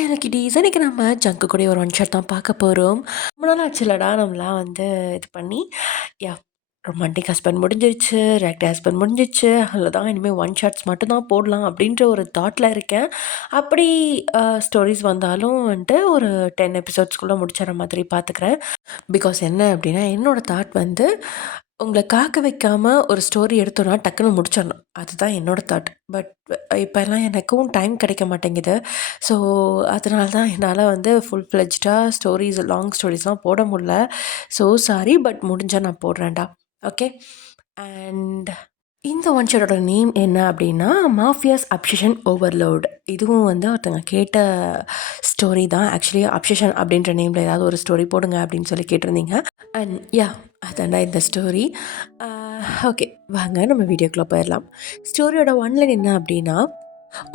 Hi லக்கிடீஸ், இன்னைக்கு நம்ம ஜங்கு கூட ஒரு ஒன் ஷாட் தான் பார்க்க போகிறோம். ரொம்ப நாள் ஆச்சுலடா நம்மளாம் இது பண்ணி. யா, ரொமான்டிக் ஹஸ்பண்ட் முடிஞ்சிருச்சு, ரேக்ட் ஹஸ்பண்ட் முடிஞ்சிருச்சு. அதில் தான் இனிமேல் ஒன் ஷாட்ஸ் மட்டும்தான் போடலாம் அப்படின்ற ஒரு தாட்டில் இருக்கேன். அப்படி ஸ்டோரிஸ் வந்தாலும் ஒரு 10 எபிசோட்ஸ்குள்ளே முடிச்சிடற மாதிரி பார்த்துக்கிறேன். பிகாஸ் என்ன அப்படின்னா, என்னோடய தாட் உங்களை காக்க வைக்காமல் ஒரு ஸ்டோரி எடுத்தோன்னா டக்குன்னு முடிச்சிடணும். அதுதான் என்னோடய தாட். பட் இப்போல்லாம் எனக்கும் டைம் கிடைக்க மாட்டேங்குது. ஸோ அதனால தான் என்னால் ஃபுல் ஃப்ளெஜ்டாக ஸ்டோரிஸ், லாங் ஸ்டோரிஸ்லாம் போட முடில. ஸோ சாரி, பட் முடிஞ்சால் நான் போடுறேன்டா. ஓகே. அண்ட் இந்த ஒன் ஷாட்டோட நேம் என்ன அப்படின்னா, மாஃபியாஸ் அப்சஷன் ஓவர்லோட். இதுவும் ஒருத்தங்க கேட்ட ஸ்டோரி தான். ஆக்சுவலி அப்சஷன் அப்படின்ற நேமில் ஏதாவது ஒரு ஸ்டோரி போடுங்க அப்படின்னு சொல்லி கேட்டிருந்தீங்க. அண்ட் யா, அதாண்டா இந்த ஸ்டோரி. ஓகே, வாங்க நம்ம வீடியோக்குள்ளே போயிடலாம். ஸ்டோரியோட ஒன்லைன் என்ன அப்படின்னா,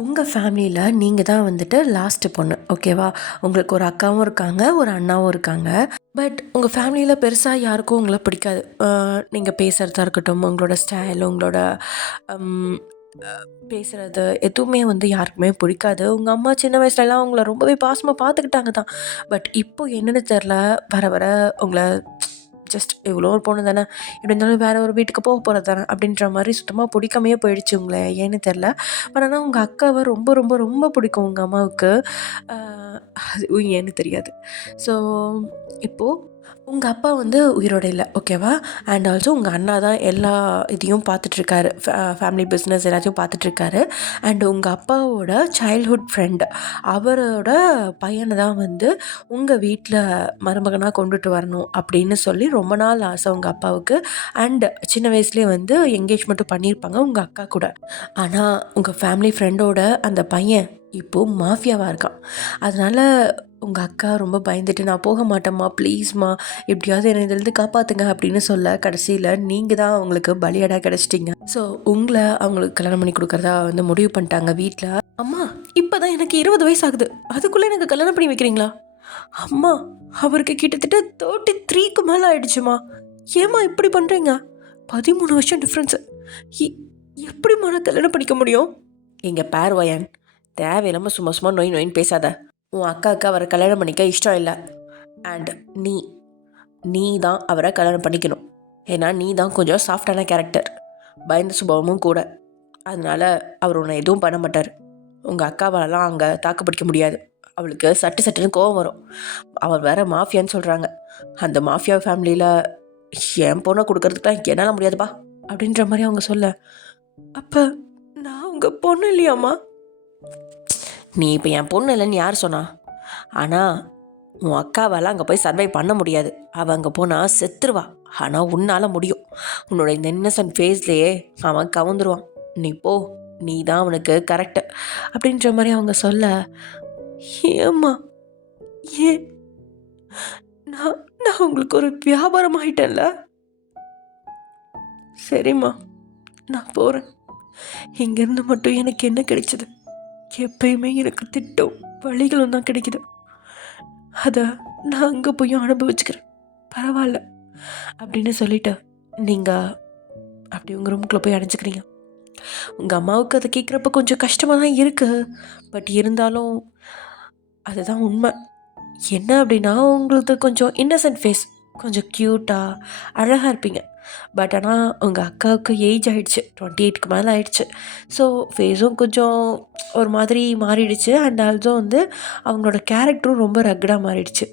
உங்கள் ஃபேமிலியில் நீங்கள் தான் லாஸ்ட்டு பொண்ணு, ஓகேவா? உங்களுக்கு ஒரு அக்காவும் இருக்காங்க, ஒரு அண்ணாவும் இருக்காங்க. பட் உங்கள் ஃபேமிலியில் பெருசாக யாருக்கும் உங்களை பிடிக்காது. நீங்கள் பேசுகிறதா இருக்கட்டும், உங்களோட ஸ்டைல், உங்களோட பேசுகிறது எதுவுமே யாருக்குமே பிடிக்காது. உங்கள் அம்மா சின்ன வயசுலலாம் உங்களை ரொம்பவே பாசமாக பார்த்துக்கிட்டாங்க தான். பட் இப்போ என்னென்னு தெரில, வர வர உங்களை ஜஸ்ட் இவ்வளோ ஒரு பொண்ணு தானே, எப்படி இருந்தாலும் வேறு ஒரு வீட்டுக்கு போக போகிறது தானே அப்படின்ற மாதிரி சுத்தமாக பிடிக்காமையே போயிடுச்சு உங்களை. ஏன்னு தெரில. பட் ஆனால் உங்கள் அக்காவை ரொம்ப ரொம்ப ரொம்ப பிடிக்கும் உங்கள் அம்மாவுக்கு. அது ஏன்னு தெரியாது. ஸோ இப்போது உங்கள் அப்பா உயிரோடு இல்லை, ஓகேவா? அண்ட் ஆல்சோ உங்கள் அண்ணா தான் எல்லா இதையும் பார்த்துட்ருக்காரு, ஃபேமிலி பிஸ்னஸ் எல்லாத்தையும் பார்த்துட்ருக்காரு. அண்ட் உங்கள் அப்பாவோட சைல்ட்ஹுட் ஃப்ரெண்டு, அவரோட பையனை தான் உங்கள் வீட்டில் மருமகனாக கொண்டுட்டு வரணும் அப்படின்னு சொல்லி ரொம்ப நாள் ஆசை உங்கள் அப்பாவுக்கு. அண்ட் சின்ன வயசுலேயே என்கேஜ்மெண்ட்டும் பண்ணியிருப்பாங்க உங்கள் அக்கா கூட. ஆனால் உங்கள் ஃபேமிலி ஃப்ரெண்டோட அந்த பையன் இப்போது மாஃபியாவாக இருக்கான். அதனால் உங்கள் அக்கா ரொம்ப பயந்துட்டு, நான் போக மாட்டேம்மா, ப்ளீஸ்மா, எப்படியாவது என்னை இதிலேருந்து காப்பாற்றுங்க அப்படின்னு சொல்ல, கடைசியில் நீங்கள் தான் அவங்களுக்கு பலியாடாக கிடச்சிட்டிங்க. ஸோ உங்களை அவங்களுக்கு கல்யாணம் பண்ணி கொடுக்குறதா முடிவு பண்ணிட்டாங்க வீட்டில். அம்மா, இப்போ தான் எனக்கு 20 வயசு ஆகுது, அதுக்குள்ளே எனக்கு கல்யாணம் பண்ணி வைக்கிறீங்களா? அம்மா, அவருக்கு கிட்டத்தட்ட 33க்கு மேலே ஆயிடுச்சுமா, ஏம்மா இப்படி பண்ணுறீங்க? 13 வருஷம் டிஃப்ரென்ஸு, எப்படிம்மா நான் கல்யாணம் பண்ணிக்க முடியும்? எங்கள் பேர் வயன், தேவையில்லாமல் சும்மா சும்மா நோய் நோயின்னு பேசாத. உன் அக்காவுக்கு அவரை கல்யாணம் பண்ணிக்க இஷ்டம் இல்லை. அண்ட் நீ தான் அவரை கல்யாணம் பண்ணிக்கணும். ஏன்னா நீ தான் கொஞ்சம் சாஃப்டான கேரக்டர், பயந்த சுபாவமும் கூட. அதனால் அவர் உன்னை எதுவும் பண்ண மாட்டார். உங்கள் அக்காவாலலாம் அங்கே தாக்கு பிடிக்க முடியாது. அவளுக்கு சட்டுன்னு கோவம் வரும். அவர் வேறு மாஃபியான்னு சொல்கிறாங்க. அந்த மாஃபியா ஃபேமிலியில் என் பொண்ணை கொடுக்கறதுக்குலாம் என்னால் முடியாதுப்பா அப்படின்ற மாதிரி அவங்க சொல்ல, அப்போ நான் உங்கள் பொண்ணு இல்லையாம்மா? நீ இப்போ என் பொண்ணு இல்லைன்னு யார் சொன்னா? ஆனால் உன் அக்காவால் அங்கே போய் சர்வை பண்ண முடியாது. அவள் அங்கே போனால் செத்துருவா. ஆனால் உன்னால் முடியும். உன்னோட இந்த இன்னசென்ட் ஃபேஸ்லேயே அவன் கவுந்துருவான். நீ போ, நீ தான் அவனுக்கு கரெக்டு அப்படின்ற மாதிரி அவங்க சொல்ல, ஏம்மா, ஏன் நான் நான் உங்களுக்கு ஒரு வியாபாரம் ஆகிட்டேன்ல? சரிம்மா, நான் போகிறேன். இங்கேருந்து மட்டும் எனக்கு என்ன கிடைச்சது? எப்பயுமே எனக்கு திட்டம் வழிகளும் தான் கிடைக்குது. அதை நான் அங்கே போய் அனுபவிச்சுக்கிறேன், பரவாயில்ல அப்படின்னு சொல்லிட்டு நீங்கள் அப்படி உங்கள் ரூமுக்குள்ளே போய் அடைஞ்சிக்கிறீங்க. உங்கள் அம்மாவுக்கு அதை கேட்குறப்ப கொஞ்சம் கஷ்டமாக தான் இருக்குது. பட் இருந்தாலும் அதுதான் உண்மை. என்ன அப்படின்னா, உங்களுக்கு கொஞ்சம் இன்னசென்ட் ஃபேஸ், கொஞ்சம் க்யூட்டாக அழகாக இருப்பீங்க. பட் ஆனால் உங்கள் அக்காவுக்கு ஏஜ் ஆகிடுச்சு, 28க்கு மேலே ஆகிடுச்சு. ஸோ ஃபேஸும் கொஞ்சம் ஒரு மாதிரி மாறிடுச்சு. அண்ட் ஆல்சோ அவங்களோட கேரக்டரும் ரொம்ப ரக்கடாக மாறிடுச்சு.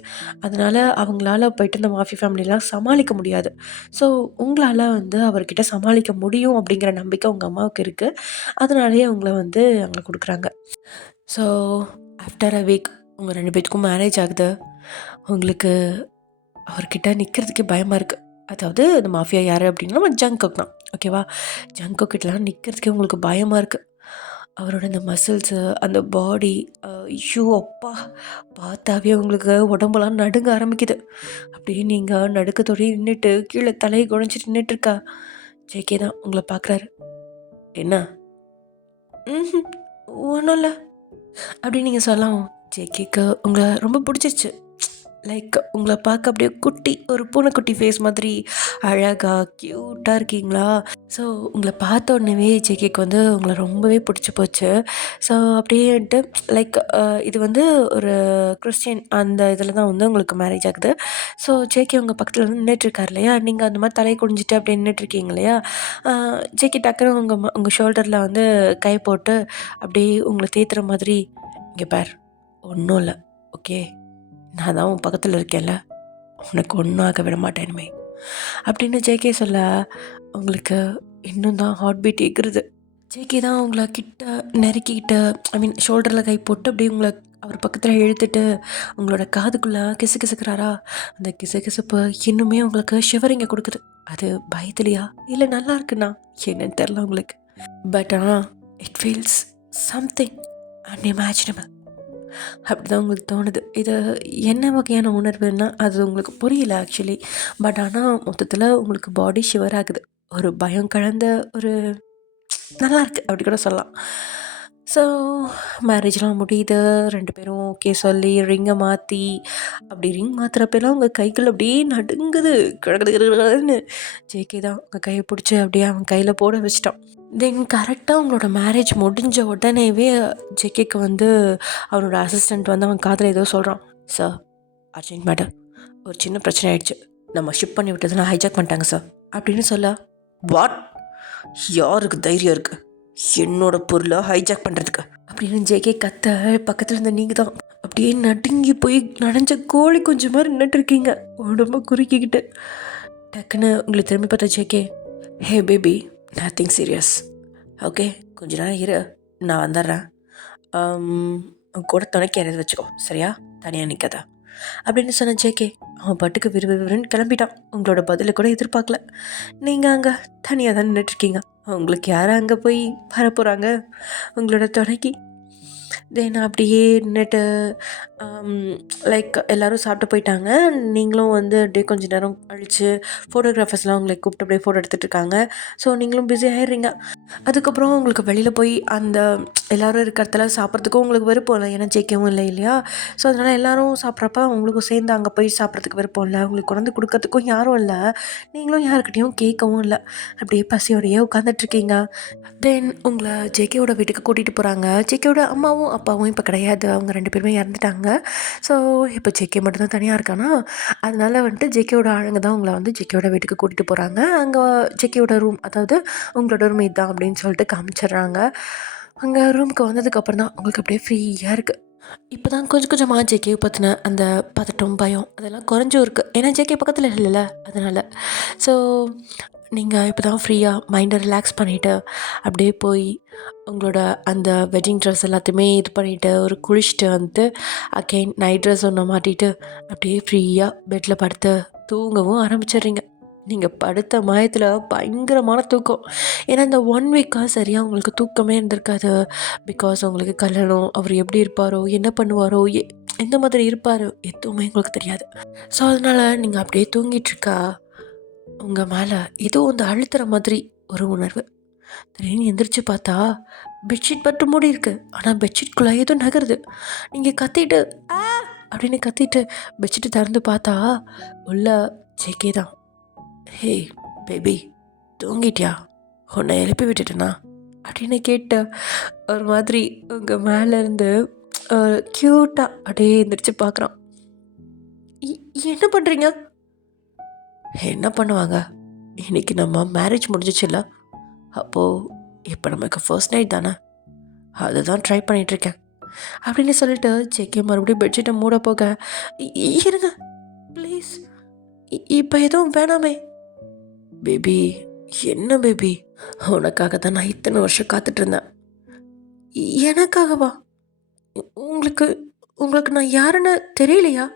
அதனால் அவங்களால போய்ட்டு இந்த மாஃபி ஃபேமிலிலாம் சமாளிக்க முடியாது. ஸோ உங்களால் அவர்கிட்ட சமாளிக்க முடியும் அப்படிங்கிற நம்பிக்கை உங்கள் அம்மாவுக்கு இருக்குது. அதனாலேயே அவங்கள அங்கே கொடுக்குறாங்க. ஸோ ஆஃப்டர் அ வீக் உங்கள் 2 பேத்துக்கும் மேரேஜ் ஆகுது. உங்களுக்கு அவர்கிட்ட நிற்கிறதுக்கே பயமாக இருக்குது. அதாவது இந்த மாஃபியா யார் அப்படின்னா நம்ம ஜங்குக் தான், ஓகேவா? ஜங்குக்கிட்டலாம் நிற்கிறதுக்கே உங்களுக்கு பயமாக இருக்குது. அவரோட இந்த மசில்ஸு, அந்த பாடி, ஐயோ அப்பா, பார்த்தாவே உங்களுக்கு உடம்புலாம் நடுங்க ஆரம்பிக்குது. அப்படியே நீங்கள் நடுக்கத்தோடய நின்றுட்டு கீழே தலையை குழஞ்சிட்டு நின்றுட்டுருக்கா. ஜேகே தான் உங்களை பார்க்குறாரு. என்ன? ஒன்றும் இல்லை அப்படின்னு நீங்கள் சொல்லலாம். ஜேகேக்கு உங்களை ரொம்ப பிடிச்சிருச்சு. லைக் உங்களை பார்க்க அப்படியே குட்டி ஒரு பூனைக்குட்டி ஃபேஸ் மாதிரி அழகாக க்யூட்டாக இருக்கீங்களா. ஸோ உங்களை பார்த்த உடனேவே ஜேகேக்கு வந்து உங்களை ரொம்பவே பிடிச்சி போச்சு. ஸோ அப்படியேன்ட்டு லைக் இது வந்து ஒரு கிறிஸ்டியன் அந்த இதில் தான் வந்து உங்களுக்கு மேரேஜ் ஆகுது. ஸோ ஜேகே உங்கள் பக்கத்தில் வந்து நின்றுட்டுருக்கார் இல்லையா, நீங்கள் அந்த மாதிரி தலையை குனிஞ்சிட்டு அப்படியே நின்றுட்டுருக்கீங்க இல்லையா. ஜேகே டக்குன்னு உங்கள் ஷோல்டரில் வந்து கை போட்டு அப்படியே உங்களை தேத்துற மாதிரி, இங்கே பார் ஒன்றும் இல்லை, ஓகே, நான் தான் உன் பக்கத்தில் இருக்கேன்ல, உனக்கு ஒன்றும் ஆக விட மாட்டேன் இனிமே அப்படின்னு ஜேகே சொல்ல, உங்களுக்கு இன்னும் தான் ஹார்ட் பீட் எகுறுது. ஜேகே தான் உங்களை கிட்ட நெருக்கிக்கிட்டு, ஐ மீன் ஷோல்டரில் கை போட்டு அப்படியே உங்களை அவர் பக்கத்தில் இழுத்துட்டு உங்களோட காதுக்குள்ளே கிசு கிசுக்கிறாரா. அந்த கிசு கிசுப்பு இன்னுமே உங்களுக்கு ஷிவரிங்கை கொடுக்குது. அது பயத்துலையா இல்லை நல்லா இருக்குண்ணா என்னன்னு தெரில உங்களுக்கு. பட் ஆனால் இட் ஃபீல்ஸ் சம்திங் அன்இமேஜினபிள். அப்படி தான் உங்களுக்கு தோணுது. இது என்ன வகையான உணர்வுன்னா அது உங்களுக்கு புரியல ஆக்சுவலி. பட் ஆனால் மொத்தத்தில் உங்களுக்கு பாடி ஷிவர் ஆகுது. ஒரு பயம் கலந்த ஒரு நல்லாயிருக்கு அப்படி கூட சொல்லலாம். ஸோ மேரேஜ்லாம் முடியுது. 2 பேரும் ஓகே சொல்லி ரிங்கை மாற்றி, அப்படி ரிங் மாற்றுறப்பெல்லாம் உங்கள் கைகள் அப்படியே நடுங்குது கடகடன்னு. ஜேகே தான் உங்கள் கையை பிடிச்சி அப்படியே அவன் கையில் போட வச்சிட்டான். தென் கரெக்டாக உங்களோட மேரேஜ் முடிஞ்ச உடனேவே ஜேகேக்கு வந்து அவனோட அசிஸ்டண்ட் வந்து அவன் காதில் ஏதோ சொல்கிறான். சார், அர்ஜென்ட் மேடம், ஒரு சின்ன பிரச்சனை ஆயிடுச்சு, நம்ம ஷிப் பண்ணி விட்டதெல்லாம் ஹைஜாக் பண்ணிட்டாங்க சார் அப்படின்னு சொல்ல. வாட்? யாருக்கு தைரியம் இருக்குது என்னோட பொருளை ஹைஜாக் பண்ணுறதுக்கு அப்படின்னு ஜேகே கத்த. பக்கத்தில் இருந்த நீங்கள் தான் அப்படியே நடுங்கி போய் நனைஞ்ச கோழி கொஞ்சம் மாதிரி நின்றுட்டுருக்கீங்க உடம்ப குறுக்கிக்கிட்டு. டக்குன்னு உங்களுக்கு திரும்பி பார்த்தா JK, hey baby, nothing serious, okay, கொஞ்ச நேரம் இரு, நான் வந்துடுறேன், கூட துணைக்கு யாராவது வச்சுக்கோ, சரியா, தனியாக நிற்காத அப்படின்னு சொன்ன ஜேகே அவன் பாட்டுக்கு விறுவிறுன்னு கிளம்பிட்டான். உங்களோட பதிலை கூட எதிர்பார்க்கல. நீங்கள் அங்கே தனியாக தான் நின்றுட்டுருக்கீங்க. உங்களுக்கு யாரும் அங்கே போய் வரப்போகிறாங்க உங்களோட துணைக்கு. தென் அப்படியே நின்றுட்டு லைக் எல்லோரும் சாப்பிட்டு போயிட்டாங்க. நீங்களும் வந்து அப்படியே கொஞ்சம் நேரம் கழித்து ஃபோட்டோகிராஃபர்ஸ்லாம் உங்களை கூப்பிட்டு அப்படியே ஃபோட்டோ எடுத்துகிட்ருக்காங்க. ஸோ நீங்களும் பிஸி ஆகிடுறீங்க. அதுக்கப்புறம் உங்களுக்கு வெளியில் போய் அந்த எல்லோரும் இருக்கிற இடத்துல சாப்பிட்றதுக்கும் உங்களுக்கு விருப்பம் இல்லை, ஏன்னா ஜேக்கவும் இல்லை இல்லையா. ஸோ அதனால் எல்லோரும் சாப்பிட்றப்ப உங்களுக்கும் சேர்ந்து அங்கே போய் சாப்பிட்றதுக்கு விருப்பம் இல்லை, உங்களுக்கு கொண்டு கொடுக்கறதுக்கும் யாரும் இல்லை, நீங்களும் யாருக்கிட்டையும் கேட்கவும் இல்லை, அப்படியே பசியோடையே உட்காந்துட்ருக்கீங்க. தென் உங்களை ஜேகேவோட வீட்டுக்கு கூட்டிகிட்டு போகிறாங்க. ஜேகேவோட அம்மாவும் அப்பாவும் இப்போ கிடையாது, அவங்க 2 பேருமே இறந்துட்டாங்க. ஸோ இப்போ ஜேகே மட்டும்தான் தனியாக இருக்கானா, அதனால் வந்துட்டு ஜேகேவோட ஆளுங்க தான் உங்களை வந்து ஜேகேவோட வீட்டுக்கு கூட்டிகிட்டு போகிறாங்க. அங்கே ஜேகேவோட ரூம், அதாவது உங்களோட ரூம் இதுதான் அப்படின்னு சொல்லிட்டு காமிச்சிடுறாங்க. அங்கே ரூமுக்கு வந்ததுக்கப்புறம் தான் உங்களுக்கு அப்படியே ஃப்ரீயாக இருக்குது. இப்போ தான் கொஞ்சம் கொஞ்சமாக ஜேகே பற்றின அந்த பதட்டம் பயம் அதெல்லாம் குறைஞ்சும் இருக்குது, ஏன்னா ஜேகே பக்கத்தில் இல்லைல்ல அதனால். ஸோ நீங்கள் இப்போ தான் ஃப்ரீயாக மைண்டை ரிலாக்ஸ் பண்ணிவிட்டு அப்படியே போய் உங்களோட அந்த வெட்டிங் ட்ரெஸ் எல்லாத்தையுமே இது பண்ணிவிட்டு ஒரு குளிச்சுட்டு வந்துட்டு அகெயின் நைட் ட்ரெஸ் ஒன்று மாட்டிட்டு அப்படியே ஃப்ரீயாக பெட்டில் படுத்து தூங்கவும் ஆரம்பிச்சிடுறீங்க. நீங்கள் படுத்த மயத்தில் பயங்கரமான தூக்கம். ஏன்னா இந்த 1 வீக்காக சரியாக உங்களுக்கு தூக்கமே இருந்திருக்காது. பிகாஸ் உங்களுக்கு கல்யாணம், அவர் எப்படி இருப்பாரோ, என்ன பண்ணுவாரோ, எந்த மாதிரி இருப்பார் எதுவுமே உங்களுக்கு தெரியாது. ஸோ அதனால் நீங்கள் அப்படியே தூங்கிட்டுருக்கா உங்கள் மேலே ஏதோ வந்து அழுத்துற மாதிரி ஒரு உணர்வு. திடீர்னு எந்திரிச்சு பார்த்தா பெட்ஷீட் மட்டும் மூடி இருக்கு, ஆனால் பெட்ஷீட்குள்ளே ஏதோ நகருது. நீங்கள் கத்திட்டு ஆ அப்படின்னு கத்திட்டு பெட்ஷீட்டை திறந்து பார்த்தா உள்ள ஜேகே தான். ஹே பேபி, தூங்கிட்டியா, உன்னை எழுப்பி விட்டுட்டேனா அப்படின்னு கேட்ட ஒரு மாதிரி உங்கள் மேலேருந்து க்யூட்டாக அப்படியே எந்திரிச்சு பார்க்குறான். என்ன பண்ணுறீங்க? என்ன பண்ணுவாங்க, இன்றைக்கி நம்ம மேரேஜ் முடிஞ்சிச்சுல்ல, அப்போது இப்போ நமக்கு ஃபர்ஸ்ட் நைட் தானே, அதை தான் ட்ரை பண்ணிகிட்ருக்கேன் அப்படின்னு சொல்லிட்டு ஜேகே மறுபடியும் பெட்ஷீட்டை மூட போக, இருங்க ப்ளீஸ், இப்போ எதுவும் வேணாமே. பேபி, என்ன பேபி, உனக்காக தான் நான் இத்தனை வருஷம் காத்துட்ருந்தேன். எனக்காகவா? உங்களுக்கு உங்களுக்கு நான் யாருன்னு தெரியலையா?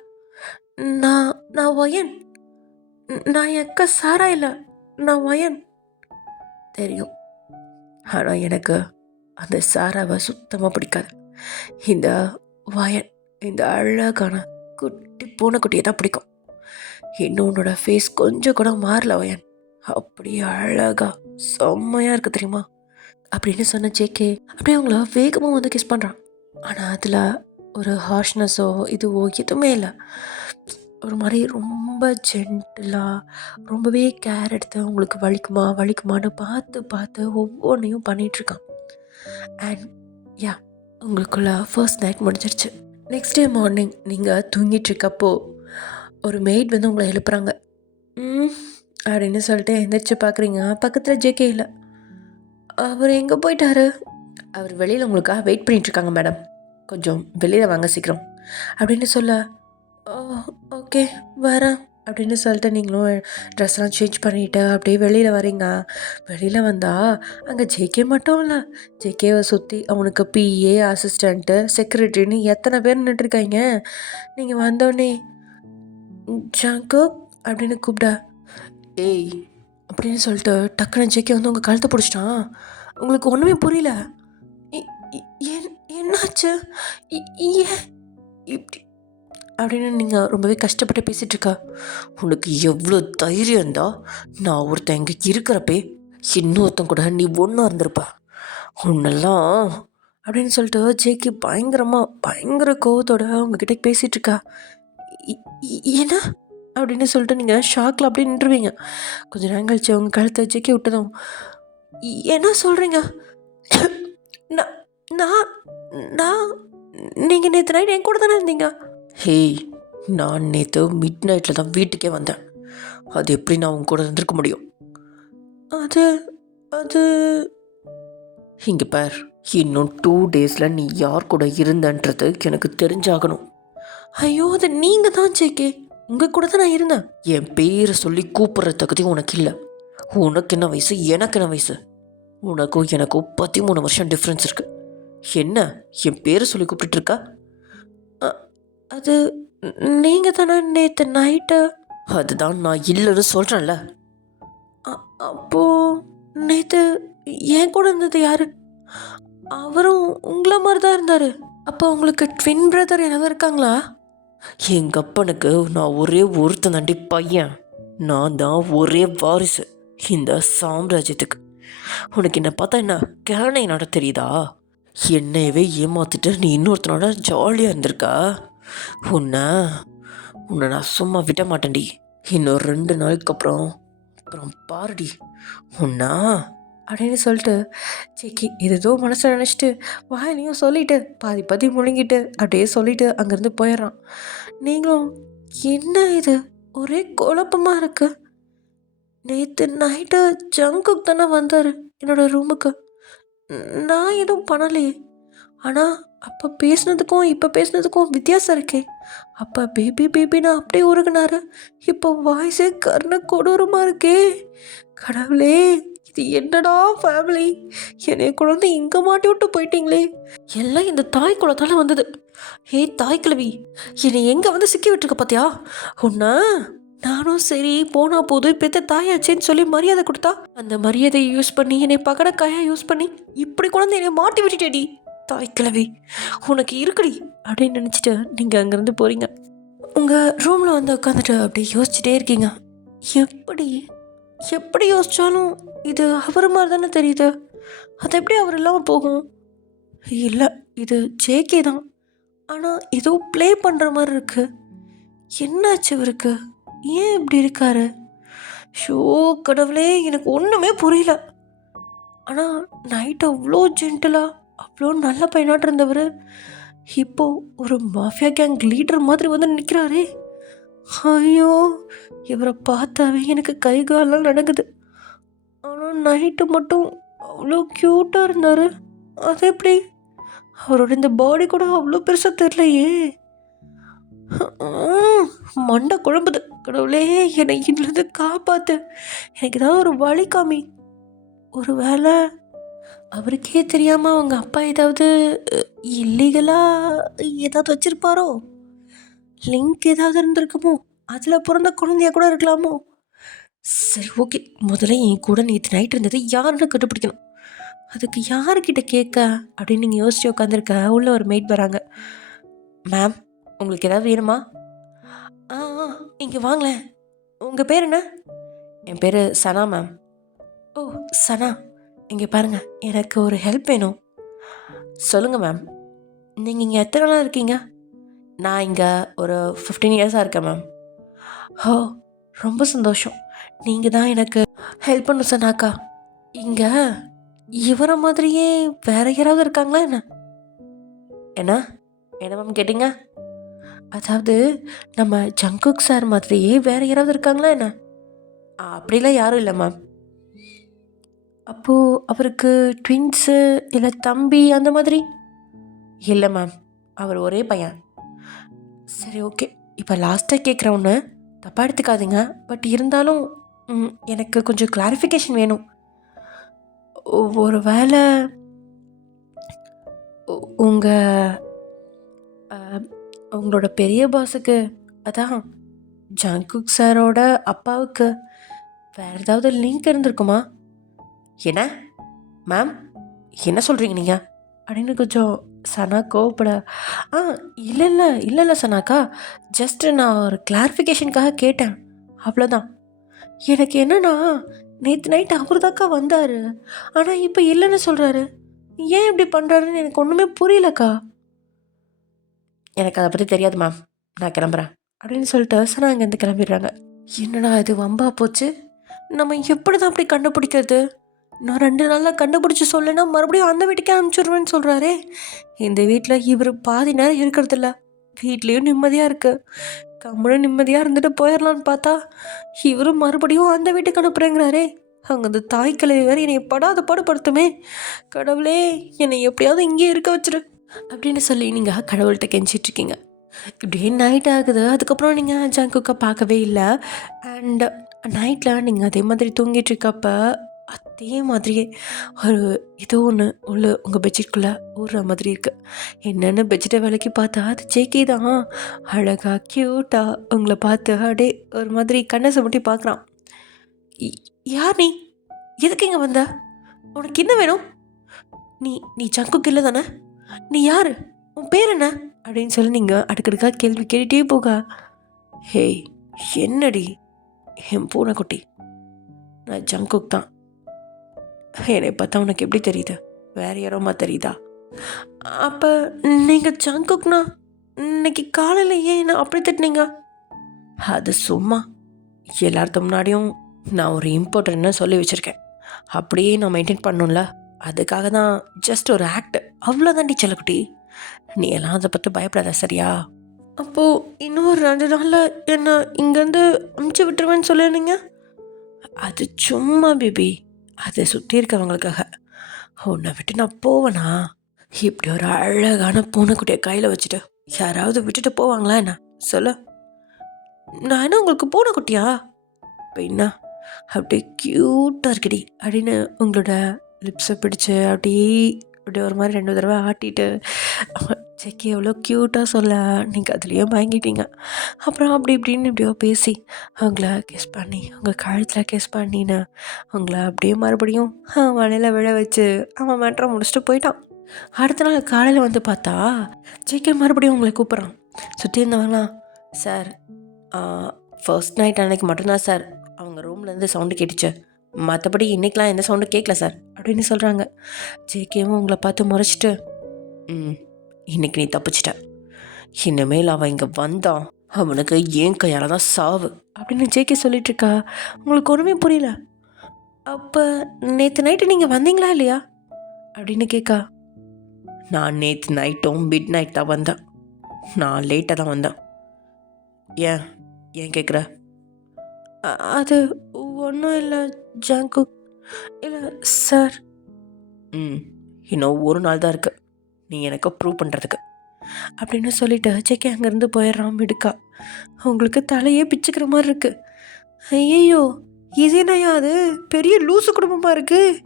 நான் நான் ஒயன், நான் எக்க சாரா இல்லை, நான் ஒயன். தெரியும், ஆனால் எனக்கு அந்த சாராவை சுத்தமாக பிடிக்காது. இந்த வயன், இந்த அழகான குட்டி பூனைக்குட்டியை தான் பிடிக்கும். இன்னும் உன்னோட ஃபேஸ் கொஞ்சம் கூட மாறல வயன், அப்படியே அழகா செம்மையாக இருக்குது தெரியுமா அப்படின்னு சொன்ன ஜேகே அப்படியே அவங்கள வேகமாக வந்து கிஸ் பண்ணுறான். ஆனால் அதில் ஒரு ஹார்ஷ்னஸோ இதுவோ எதுவுமே இல்லை. ஒரு மாரி ரொம்ப ஜென்டிலா, ரொம்பவே கேர் எடுத்து உங்களுக்கு வலிக்குமா, வலிக்குமான்னு பார்த்து, பார்த்து ஒவ்வொன்னையும் பண்ணிட்டுருக்கான். And yeah! உங்களுக்குள்ள ஃபர்ஸ்ட் நைட் முடிஞ்சிருச்சு. நெக்ஸ்ட் டே மார்னிங் நீங்க தூங்கிட்டுருக்கப்போ, ஒரு மெய்ட் வந்து உங்கள எழுப்புறாங்க. ம் அப்படின்னு சொல்லிட்டு எந்திரிச்சு பார்க்குறீங்க. பக்கத்துல ஜேகே இல்ல. அவரு எங்க போயிட்டாரு? அவர் வெளியில உங்களுக்காக வெயிட் பண்ணிட்டுருக்காங்க மேடம். கொஞ்சம் வெளியில வாங்க சீக்கிரம். அப்படின்னு சொல்ல, ஓ ஓகே வரேன். அப்படின்னு சொல்லிட்டு நீங்களும் ட்ரெஸ்லாம் சேஞ்ச் பண்ணிவிட்டு அப்படியே வெளியில் வரீங்க. வெளியில் வந்தால் அங்கே ஜேகே மட்டும் இல்லை, ஜேகேவை சுற்றி அவனுக்கு பிஏ, அசிஸ்டண்ட்டு, செக்ரட்டரின்னு எத்தனை பேர் நின்றுருக்காங்க. நீங்கள் வந்தோடனே ஜங்கோக் அப்படின்னு கூப்பிட, ஏய் அப்படின்னு சொல்லிட்டு டக்குன்னு ஜேகே வந்து உங்கள் கழுத்தை பிடிச்சிட்டான். உங்களுக்கு ஒன்றுமே புரியல. எ- எ- என்னாச்சு? ஏன் இப்படி அப்படின்னு நீங்கள் ரொம்பவே கஷ்டப்பட்டு பேசிகிட்ருக்கா. உனக்கு எவ்வளோ தைரியம் இருந்தா நான் ஒருத்தன் இங்கே இருக்கிறப்பே இன்னொருத்தன் கூட நீ ஒன்றா இருந்திருப்ப உன்னெல்லாம் அப்படின்னு சொல்லிட்டு ஜேகே பயங்கர கோவத்தோட உங்ககிட்ட பேசிகிட்ருக்கா. என்ன அப்படின்னு சொல்லிட்டு நீங்கள் ஷாக்கில் அப்படியே நின்றுவீங்க. கொஞ்சம் நேரம் கழிச்சு அவங்க கழுத்தை ஜேகே விட்டதும், என்ன சொல்கிறீங்க? நான் நான் நான் நீங்கள் நேற்று நைட் என் கூட தானே இருந்தீங்க? ஹேய், நான் நேற்று மிட் நைட்டில் தான் வீட்டுக்கே வந்தேன். அது எப்படி நான் உங்க கூட இருந்திருக்க முடியும்? அது அது இங்கே பார், இன்னும் 2 டேஸில் நீ யார் கூட இருந்தன்றது எனக்கு தெரிஞ்சாகணும். ஐயோ, அது நீங்கள் தான் ஜேகே, உங்கள் கூட தான் நான் இருந்தேன். என் பேரை சொல்லி கூப்பிட்ற தகுதி உனக்கு இல்லை. உனக்கு என்ன வயசு, எனக்கு என்ன வயசு? உனக்கும் எனக்கும் 13 வருஷம் டிஃப்ரென்ஸ் இருக்குது. என்ன என் பேரை சொல்லி கூப்பிட்டுருக்கா? அது நீங்கள் தானே நேற்று நைட்டு? அதுதான் நான் இல்லைன்னு சொல்கிறேன்ல. அப்போது நேற்று என் கூட இருந்தது யார்? அவரும் உங்களை மாதிரி தான் இருந்தார். அப்போ உங்களுக்கு ட்வின் பிரதர் யாராவது இருக்காங்களா? எங்கள் அப்பனுக்கு நான் ஒரே ஒருத்தன் தாண்டி பையன். நான் தான் ஒரே வாரிசு இந்த சாம்ராஜ்யத்துக்கு. உனக்கு என்ன பார்த்தா என்ன கிழனை நட தெரியுதா? என்னையவே ஏமாத்திட்டு நீ இன்னொருத்தனோட ஜாலியாக இருந்திருக்கா. உன்னை நான் சும்மா விட மாட்டேன்டி. இன்னும் 2 நாளுக்கு அப்புறம் பாருடி உன்னா அப்படின்னு சொல்லிட்டு சேக்கி ஏதோ மனசில் நினச்சிட்டு வாயிலையும் சொல்லிட்டு பாதி முழுங்கிட்டு அப்படியே சொல்லிட்டு அங்கேருந்து போயிடுறான். நீங்களும் என்ன இது ஒரே குழப்பமாக இருக்கு. நேற்று நைட்டு ஜங்குக்கு தானே வந்தார் என்னோடய ரூமுக்கு. நான் எதுவும் பண்ணலையே. ஆனால் அப்போ பேசுனதுக்கும் இப்போ பேசுனதுக்கும் வித்தியாசம் இருக்கே. அப்போ பேபின்னு அப்படியே உருகுனாரு. இப்போ வாய்ஸே கர்ண கொடூரமாக இருக்கே. கடவுளே, இது என்னடா ஃபேமிலி? என்னைய குழந்தை இங்கே மாட்டி விட்டு போயிட்டீங்களே. எல்லாம் இந்த தாய் குளத்தால் வந்தது. ஏய் தாய் கிழவி, என்னை எங்கே வந்து சிக்கி விட்டுருக்க பார்த்தியா? உன்ன நானும் சரி போனா போது பெத்த தாயாச்சேன்னு சொல்லி மரியாதை கொடுத்தா, அந்த மரியாதையை யூஸ் பண்ணி என்னை பகடக்காயா யூஸ் பண்ணி இப்படி குழந்தை என்னை மாட்டி விட்டுட்டேடி. தாய் கிழவி உனக்கு இருக்குடி அப்படின்னு நினச்சிட்டு நீங்கள் அங்கேருந்து போகிறீங்க. உங்கள் ரூமில் வந்து உட்காந்துட்டு அப்படியே யோசிச்சுட்டே இருக்கீங்க. எப்படி யோசித்தாலும் இது அவர் மாதிரி தானே தெரியுது. அது எப்படி அவர் இல்லாமல் போகும்? இல்லை, இது ஜேகே தான். ஆனால் ஏதோ ப்ளே பண்ணுற மாதிரி இருக்கு. என்னாச்சு இவருக்கு? ஏன் இப்படி இருக்காரு? ஷோ கடவுளே, எனக்கு ஒன்றுமே புரியல. ஆனால் நைட்டு அவ்வளோ ஜென்டிலாக அவ்வளோ நல்ல பையனாட்டு இருந்தவர் இப்போது ஒரு மாஃபியா கேங் லீடர் மாதிரி வந்து நிற்கிறாரே. ஐயோ, இவரை பார்த்தாவே எனக்கு கை காலெலாம் நடக்குது. ஆனால் நைட்டு மட்டும் அவ்வளோ க்யூட்டாக இருந்தார். அது எப்படி? அவரோட இந்த பாடி கூட அவ்வளோ பெருசாக தெரிலையே. மண்டை குழம்புது. கடவுளே, என்னை இதுலேருந்து காப்பாற்று. எனக்கு ஏதாவது ஒரு வழி காமி. ஒரு வேளை அவருக்கே தெரியாமல் அவங்க அப்பா ஏதாவது இல்லீகலாக ஏதாவது வச்சுருப்பாரோ? லிங்க் ஏதாவது இருந்திருக்குமோ? அதில் பிறந்த குழந்தையா கூட இருக்கலாமோ? சரி, ஓகே, முதல்ல என் கூட நேற்று நைட் இருந்தது யாருன்னு கண்டுபிடிக்கணும். அதுக்கு யாருக்கிட்ட கேட்க அப்படின்னு நீங்கள் யோசிச்சு உட்காந்துருக்க. உள்ள ஒரு மெய்ட் வராங்க. மேம், உங்களுக்கு ஏதாவது வேணுமா? ஆ ஆ இங்கே வாங்களேன். உங்கள் பேர் என்ன? என் பேர் சனா மேம். ஓ சனா, இங்கே பாருங்கள், எனக்கு ஒரு ஹெல்ப் வேணும். சொல்லுங்கள் மேம். நீங்கள் இங்கே எத்தனை நாளாக இருக்கீங்க? நான் இங்கே ஒரு 15 இயர்ஸாக இருக்கேன் மேம். ஓ! ரொம்ப சந்தோஷம். நீங்க தான் எனக்கு ஹெல்ப் பண்ண சொன்னாக்கா. இங்க இவர மாதிரியே வேற யாராவது இருக்காங்களா என்ன? என்ன? என்ன மேம் கேட்டீங்க? அதாவது நம்ம ஜங்குக் சார் மாதிரியே வேற யாராவது இருக்காங்களா என்ன? அப்படிலாம் யாரும் இல்ல மேம். அப்போ அவருக்கு ட்வின்ஸு இல்ல தம்பி அந்த மாதிரி? இல்ல மேம். அவர் ஒரே பையன். சரி ஓகே. இப்ப லாஸ்ட்டா கேட்குறேன் ஒண்ணு. தப்பா எடுத்துக்காதீங்க. பட் இருந்தாலும் எனக்கு கொஞ்சம் கிளாரிஃபிகேஷன் வேணும். ஒரு வேளை உங்க அ உங்களோட பெரிய பாஸுக்கு அதான் ஜங்குக் சாரோட அப்பாவுக்கு வேற ஏதாவது லிங்க் இருந்திருக்குமா? என்ன? மேம் என்ன சொல்கிறீங்க நீங்கள் அப்படின்னு கொஞ்சம் சனா கோவப்பட ஆ இல்லை இல்லை இல்லை இல்லை சனாக்கா ஜஸ்ட்டு நான் ஒரு கிளாரிஃபிகேஷனுக்காக கேட்டேன் அவ்வளோதான். எனக்கு என்னன்னா நேற்று நைட்டு அவர் தாக்கா வந்தார், ஆனால் இப்போ இல்லைன்னு சொல்கிறாரு. ஏன் இப்படி பண்ணுறாருன்னு எனக்கு ஒன்றுமே புரியலக்கா. எனக்கு அதை பற்றி தெரியாது மேம், நான் கிளம்புறேன் அப்படின்னு சொல்லிட்டு சனா இங்கேருந்து கிளம்பிடுறாங்க. என்னடா இது வம்பா போச்சு. நம்ம எப்படி தான் அப்படி கண்டுபிடிக்கிறது? நான் 2 நாளில் கண்டுபிடிச்சி சொல்லலைன்னா மறுபடியும் அந்த வீட்டுக்கே அனுப்பிச்சிடுவேன்னு சொல்கிறாரே. இந்த வீட்டில் இவர் பாதி நேரம் இருக்கிறதில்ல. வீட்லேயும் நிம்மதியாக இருக்குது. கம்முன்னு நிம்மதியாக இருந்துட்டு போயிடலான்னு பார்த்தா இவரும் மறுபடியும் அந்த வீட்டுக்கு அனுப்புகிறேங்கிறாரே. அங்கே அந்த தாய் கிழவி வேறு என்னை படாத பாடுபடுத்துமே. கடவுளே, என்னை எப்படியாவது இங்கே இருக்க வச்சிரு அப்படின்னு சொல்லி நீங்கள் கடவுள்கிட்ட கெஞ்சிட்ருக்கீங்க. இப்படியே நைட் ஆகுது. அதுக்கப்புறம் நீங்கள் ஜங்குக்கை பார்க்கவே இல்லை. அண்ட் நைட்டில் நீங்கள் அதே மாதிரி தூங்கிட்டு இருக்கப்ப அதே மாதிரியே ஒரு ஏதோ ஒன்று உங்கள் பெட்ஷீட்குள்ளே ஊறுற மாதிரி இருக்குது. என்னென்னு பெட்ஷீட்டை விலைக்கு பார்த்தா அது ஜேகே தான். அழகாக க்யூட்டாக உங்களை பார்த்து அப்படியே ஒரு மாதிரி கண்ணை சுமட்டி பார்க்குறான். யார் நீ? எதுக்கு இங்கே வந்த? உனக்கு என்ன வேணும்? நீ நீ ஜங்குக்கு இல்லை தானே? நீ யார்? உன் பேர் என்ன அப்படின்னு சொல்லி நீங்கள் அடுக்கடுக்காக கேள்வி கேட்டுகிட்டே போக. ஹேய், என்னடி? என் பூனைக்குட்டி, நான் ஜங்குக் தான். என்னை பார்த்தா உனக்கு எப்படி தெரியுது? வேறு யாரோமா தெரியுதா? அப்போ நீங்கள் ஜங்குக்னா இன்னைக்கு காலையில் ஏன் என்ன அப்படி திட்டினீங்க? அது சும்மா எல்லார்த்து முன்னாடியும் நான் ஒரு இம்பார்ட்டன்ட்னு சொல்லி வச்சுருக்கேன். அப்படியே நான் மெயின்டைன் பண்ணணும்ல, அதுக்காக தான். ஜஸ்ட் ஒரு ஆக்ட், அவ்வளோதாண்டி செல்லக்குட்டி. நீ எல்லாம் அதை பற்றி பயப்படாத சரியா? அப்போது இன்னும் ஒரு 2 நாளில் என்னை இங்கேருந்து அமுச்சு விட்டுருவேன்னு சொல்லிருந்தீங்க. அது சும்மா பேபி, அதை சுற்றி இருக்கவங்களுக்காக. உன்னை விட்டு நான் போவேனா? இப்படி ஒரு அழகான பூனைக்குட்டியை கையில் வச்சுட்டு யாராவது விட்டுட்டு போவாங்களா என்ன சொல்ல? நான் என்ன உங்களுக்கு பூனைக்குட்டியா? இப்போ என்ன அப்படியே க்யூட்டாக இருக்கடி அப்படின்னு உங்களோட லிப்ஸை பிடிச்சி அப்படியே அப்படியே ஒரு மாதிரி 2 தடவை ஆட்டிட்டு செக்கி எவ்வளோ க்யூட்டாக சொல்ல நீங்கள் அதுலேயே வாங்கிட்டீங்க. அப்புறம் அப்படி இப்படின்னு இப்படியோ பேசி அவங்கள கிஸ் பண்ணி உங்கள் கழுத்தில் கிஸ் பண்ணின்னு அவங்கள அப்படியே மறுபடியும் மலையில் விழ வச்சு அவன் மேட்ரை முடிச்சுட்டு போயிட்டான். அடுத்த நாள் காலையில் வந்து பார்த்தா ஜேகே மறுபடியும் உங்களை கூப்பிட்றான். சுற்றி இருந்தவங்களாம், சார் ஃபர்ஸ்ட் நைட் அன்னைக்கு மட்டும்தான் சார் அவங்க ரூம்லேருந்து சவுண்டு கேட்டுச்சு, மற்றபடி இன்றைக்கெலாம் எந்த சவுண்டும் கேட்கல சார் அப்படின்னு சொல்கிறாங்க. ஜேகேவும் உங்களை பார்த்து முறைச்சிட்டு, இன்னைக்கு நீ தப்பிச்சிட்ட, இனிமேல் அவன் இங்கே வந்தான் அவனுக்கு ஏன் கையால் தான் சாவு அப்படின்னு ஜேகே சொல்லிட்டுருக்கா. உங்களுக்கு ஒன்றுமே புரியல. அப்போ நேற்று நைட்டு நீங்கள் வந்தீங்களா இல்லையா அப்படின்னு கேட்கா. நான் நேற்று நைட்டும் மிட் நைட் தான் வந்தேன். நான் லேட்டாக தான் வந்தேன். ஏன் ஏன் கேட்குற? அது ஒன்றும் இல்லை ஜங்குக். இல்லை சார். இன்னும் ஒரு நாள் தான் இருக்குது நீ எனக்கு ப்ரூவ் பண்ணுறதுக்கு அப்படின்னு சொல்லிட்டு ஜேகே அங்கேருந்து போயிடுறான் மிடுக்கா. அவங்களுக்கு தலையே பிச்சுக்கிற மாதிரி இருக்குது. ஐயோ, இது என்னையா அது பெரிய லூசு குடும்பமாக இருக்குது.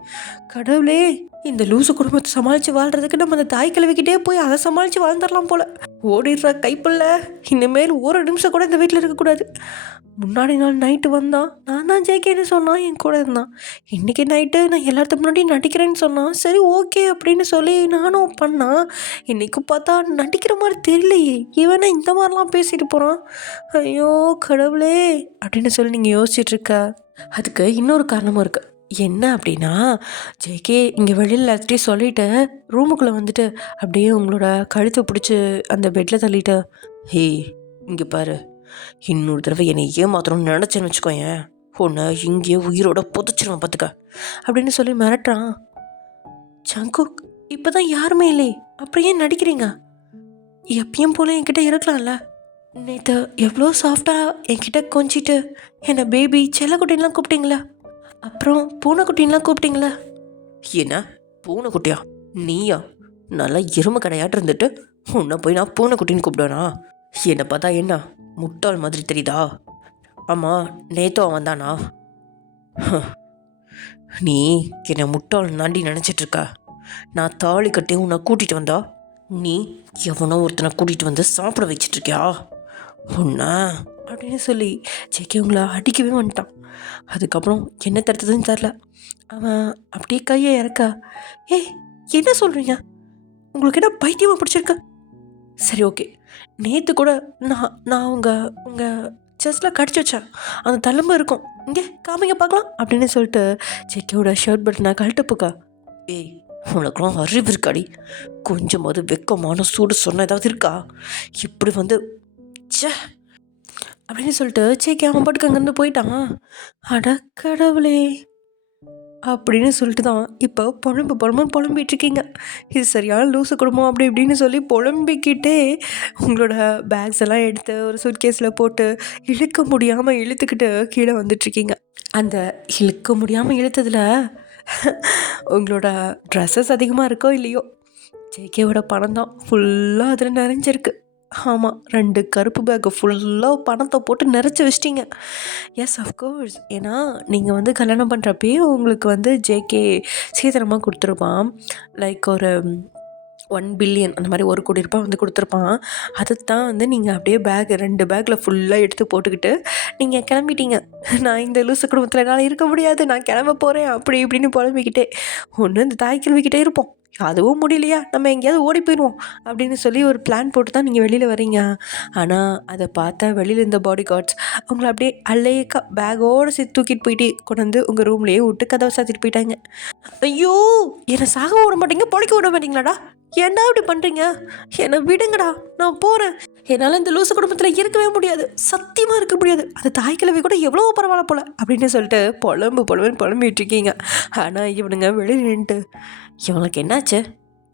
கடவுளே, இந்த லூசு குடும்பத்தை சமாளித்து வாழ்கிறதுக்கு நம்ம அந்த தாய் கிழவிக்கிட்டே போய் அதை சமாளித்து வாழ்ந்துடலாம் போல். ஓடிடுறா கைப்பில்ல. இனிமேல் ஒரு நிமிஷம் கூட இந்த வீட்டில் இருக்கக்கூடாது. முன்னாடி நாள் நைட்டு வந்தான், நான் தான் ஜேகேன்னு சொன்னான், என் கூட இருந்தான். இன்றைக்கி நைட்டு நான் எல்லாத்துக்கு முன்னாடி நடிக்கிறேன்னு சொன்னான். சரி ஓகே அப்படின்னு சொல்லி நானும் பண்ணான். இன்றைக்கி பார்த்தா நடிக்கிற மாதிரி தெரியலையே, இவனை இந்த மாதிரிலாம் பேசிட்டு போகிறான். ஐயோ கடவுளே அப்படின்னு சொல்லி நீங்கள் யோசிச்சுட்ருக்க. அதுக்கு இன்னொரு காரணமும் இருக்குது. என்ன அப்படின்னா, ஜேகே இங்கே வெளியில் எல்லாத்தையும் சொல்லிவிட்டு ரூமுக்குள்ளே வந்துட்டு அப்படியே உங்களோட கழுத்தை பிடிச்சி அந்த பெட்டில் தள்ளிட்டு, ஹே இங்கே பாரு, இன்னொரு தடவை என்னை ஏமாத்தணும்னு நினச்சேன்னு வச்சுக்கோயேன், உன்னை இங்கேயே உயிரோட புதைச்சிருவேன் பார்த்துக்க அப்படின்னு சொல்லி மிரட்டுறான். ஜங்குக், இப்போ தான் யாருமே இல்லையே, அப்புறம் ஏன் நடிக்கிறீங்க? எப்பயும் போல என்கிட்ட இருக்கலாம்ல. நேற்று எவ்வளோ சாஃப்டாக என்கிட்ட கொஞ்சிட்டு என்னை பேபி செல்லக்குட்டின்லாம் கூப்பிட்டீங்களா? அப்புறம் பூனைக்குட்டின்லாம் கூப்பிட்டீங்களா? என்ன பூனைக்குட்டியா? நீயா? நல்லா எருமை கடையாட்டு இருந்துட்டு உன்னை போய் நான் பூனைக்குட்டின்னு கூப்பிடுவேனா? என்னை பார்த்தா என்ன முட்டாள் மாதிரி தெரியுதா? ஆமாம், நேத்தோ அவன் தானா? நீ என்னை முட்டாள் தாண்டி நினச்சிட்ருக்க. நான் தாலி கட்டி உன்னை கூட்டிகிட்டு வந்தா நீ எவனோ ஒருத்தனை கூட்டிகிட்டு வந்து சாப்பிட வச்சிட்ருக்கியா உன்ன அப்படின்னு சொல்லி ஜேகே உங்களை அடிக்கவே வந்துட்டான். அதுக்கப்புறம் என்ன தடுத்ததுன்னு தெரில. அவன் அப்படியே கையை இறக்க, ஏய் என்ன சொல்கிறீங்க? உங்களுக்கு என்ன பைத்தியமாக பிடிச்சிருக்கு? சரி ஓகே, நேற்று கூட நான் உங்கள் செஸ்ட்டில் கடிச்சு வச்சேன், அந்த தழும்பு இருக்கும், இங்கே காமிங்க பார்க்கலாம் அப்படின்னு சொல்லிட்டு ஜேகேவோட ஷர்ட் பட்டனை கழட்டுப்புக்கா. ஏய் உனக்குலாம் அறிவு இருக்காடி? கொஞ்சமாவது வெக்கமான சூடு சொன்ன ஏதாவது இருக்கா? இப்படி வந்து சே அப்படின்னு சொல்லிட்டு ஜேகே அவன் பாட்டுக்கு அங்கேருந்து போயிட்டான். அட கடவுளே அப்படின்னு சொல்லிட்டு தான் இப்போ புலம்பிட்டு இருக்கீங்க. இது சரியான லூசு குடும்பம் அப்படி இப்படின்னு சொல்லி புலம்பிக்கிட்டே உங்களோட பேக்ஸ் எல்லாம் எடுத்து ஒரு சூட்கேஸில் போட்டு இழுக்க முடியாமல் இழுத்துக்கிட்டு கீழே வந்துட்ருக்கீங்க. அந்த இழுக்க முடியாமல் இழுத்ததில் உங்களோட ட்ரெஸ்ஸஸ் அதிகமாக இருக்கோ இல்லையோ, ஜேகேவோட பணம் தான் ஃபுல்லாக அதில் நிறைஞ்சிருக்கு. ஆமாம், 2 கருப்பு பேக்கு ஃபுல்லாக பணத்தை போட்டு நிறச்சி வச்சிட்டிங்க. எஸ் அஃப்கோர்ஸ், ஏன்னா நீங்கள் வந்து கல்யாணம் பண்ணுறப்பே உங்களுக்கு வந்து ஜேகே சீதனமாக கொடுத்துருப்பான். லைக் ஒரு 1 பில்லியன் அந்த மாதிரி 1 கோடி ரூபாய் வந்து கொடுத்துருப்பான். அதை தான் வந்து நீங்கள் அப்படியே 2 பேக்கில் ஃபுல்லாக எடுத்து போட்டுக்கிட்டு நீங்கள் கிளம்பிட்டீங்க. நான் இந்த லூசு குடும்பத்தில் என்னால் இருக்க முடியாது, நான் கிளம்ப போகிறேன் அப்படி இப்படின்னு புலம்பிக்கிட்டே ஒன்று இந்த தாய் கிளம்பிக்கிட்டே இருப்போம். அதுவும் முடியலையா, நம்ம எங்கேயாவது ஓடி போயிடுவோம் அப்படின்னு சொல்லி ஒரு பிளான் போட்டு தான் நீங்கள் வெளியில் வரீங்க. ஆனால் அதை பார்த்தா வெளியில் இருந்த பாடி கார்ட்ஸ் அவங்கள அப்படியே அல்லேக்கா பேக்கோடு சேர்த்து தூக்கிட்டு போயிட்டு கொண்டு வந்து உங்கள் ரூம்லேயே விட்டு கதவை சாத்திட்டு போயிட்டாங்க. ஐயோ, என்னை சாக விட மாட்டீங்க, பொழைக்க விட மாட்டீங்களாடா? ஏன்டா இப்படி பண்ணுறீங்க? என்னை விடுங்கடா, நான் போகிறேன். என்னால் இந்த லூசு குடும்பத்தில் இருக்கவே முடியாது, சத்தியமாக இருக்க முடியாது. அது தாய் கிழவி கூட எவ்வளோ பரவாயில்ல போல அப்படின்னு சொல்லிட்டு புலம்பிட்டு இருக்கீங்க. ஆனால் இவனுங்க வெளியில் நின்றுட்டு, இவங்களுக்கு என்னாச்சு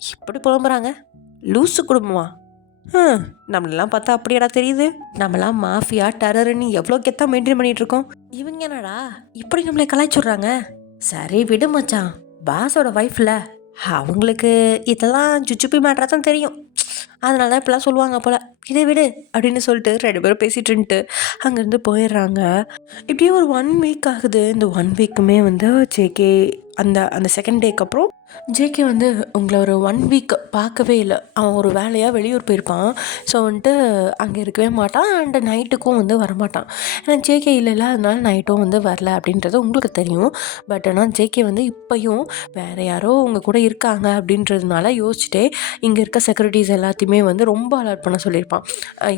இப்படி புலம்புறாங்க? லூசு குடும்பமா? நம்மளெல்லாம் பார்த்தா அப்படியாடா தெரியுது? நம்மளாம் மாஃபியா டெரர்னு எவ்வளோ கெத்தாக மெயின்டைன் பண்ணிகிட்ருக்கோம். இவங்க என்னடா இப்படி நம்மளை கலாய்ச்சுட்றாங்க? சரி விடு மச்சான், பாஸோட ஒய்ஃபில் அவங்களுக்கு இதெல்லாம் ஜுச்சுப்பி மேட்ராக தான் தெரியும், அதனால தான் இப்படிலாம் சொல்லுவாங்க போல், இதை விடு அப்படின்னு சொல்லிட்டு 2 பேரும் பேசிகிட்டு இருந்துட்டு அங்கேருந்து போயிடுறாங்க. இப்படியே ஒரு 1 வீக் ஆகுது. இந்த 1 வீக்குமே வந்து ஜேகே அந்த செகண்ட் டேக்கு அப்புறம் ஜேகே வந்து உங்களை ஒரு 1 வீக் பார்க்கவே இல்லை. அவன் ஒரு வேலையாக வெளியூர் போயிருப்பான். ஸோ வந்துட்டு அங்கே இருக்கவே மாட்டான், அண்ட் நைட்டுக்கும் வந்து வரமாட்டான். ஏன்னா ஜேகே இல்லைல்ல, அதனால நைட்டும் வந்து வரல அப்படின்றது உங்களுக்கு தெரியும். பட் ஆனால் ஜேகே வந்து இப்போயும் வேறு யாரோ உங்கள் கூட இருக்காங்க அப்படின்றதுனால யோசிச்சுட்டே இங்கே இருக்க செக்யூரிட்டிஸ் எல்லாத்தையுமே வந்து ரொம்ப அலர்ட் பண்ண சொல்லியிருப்பான்.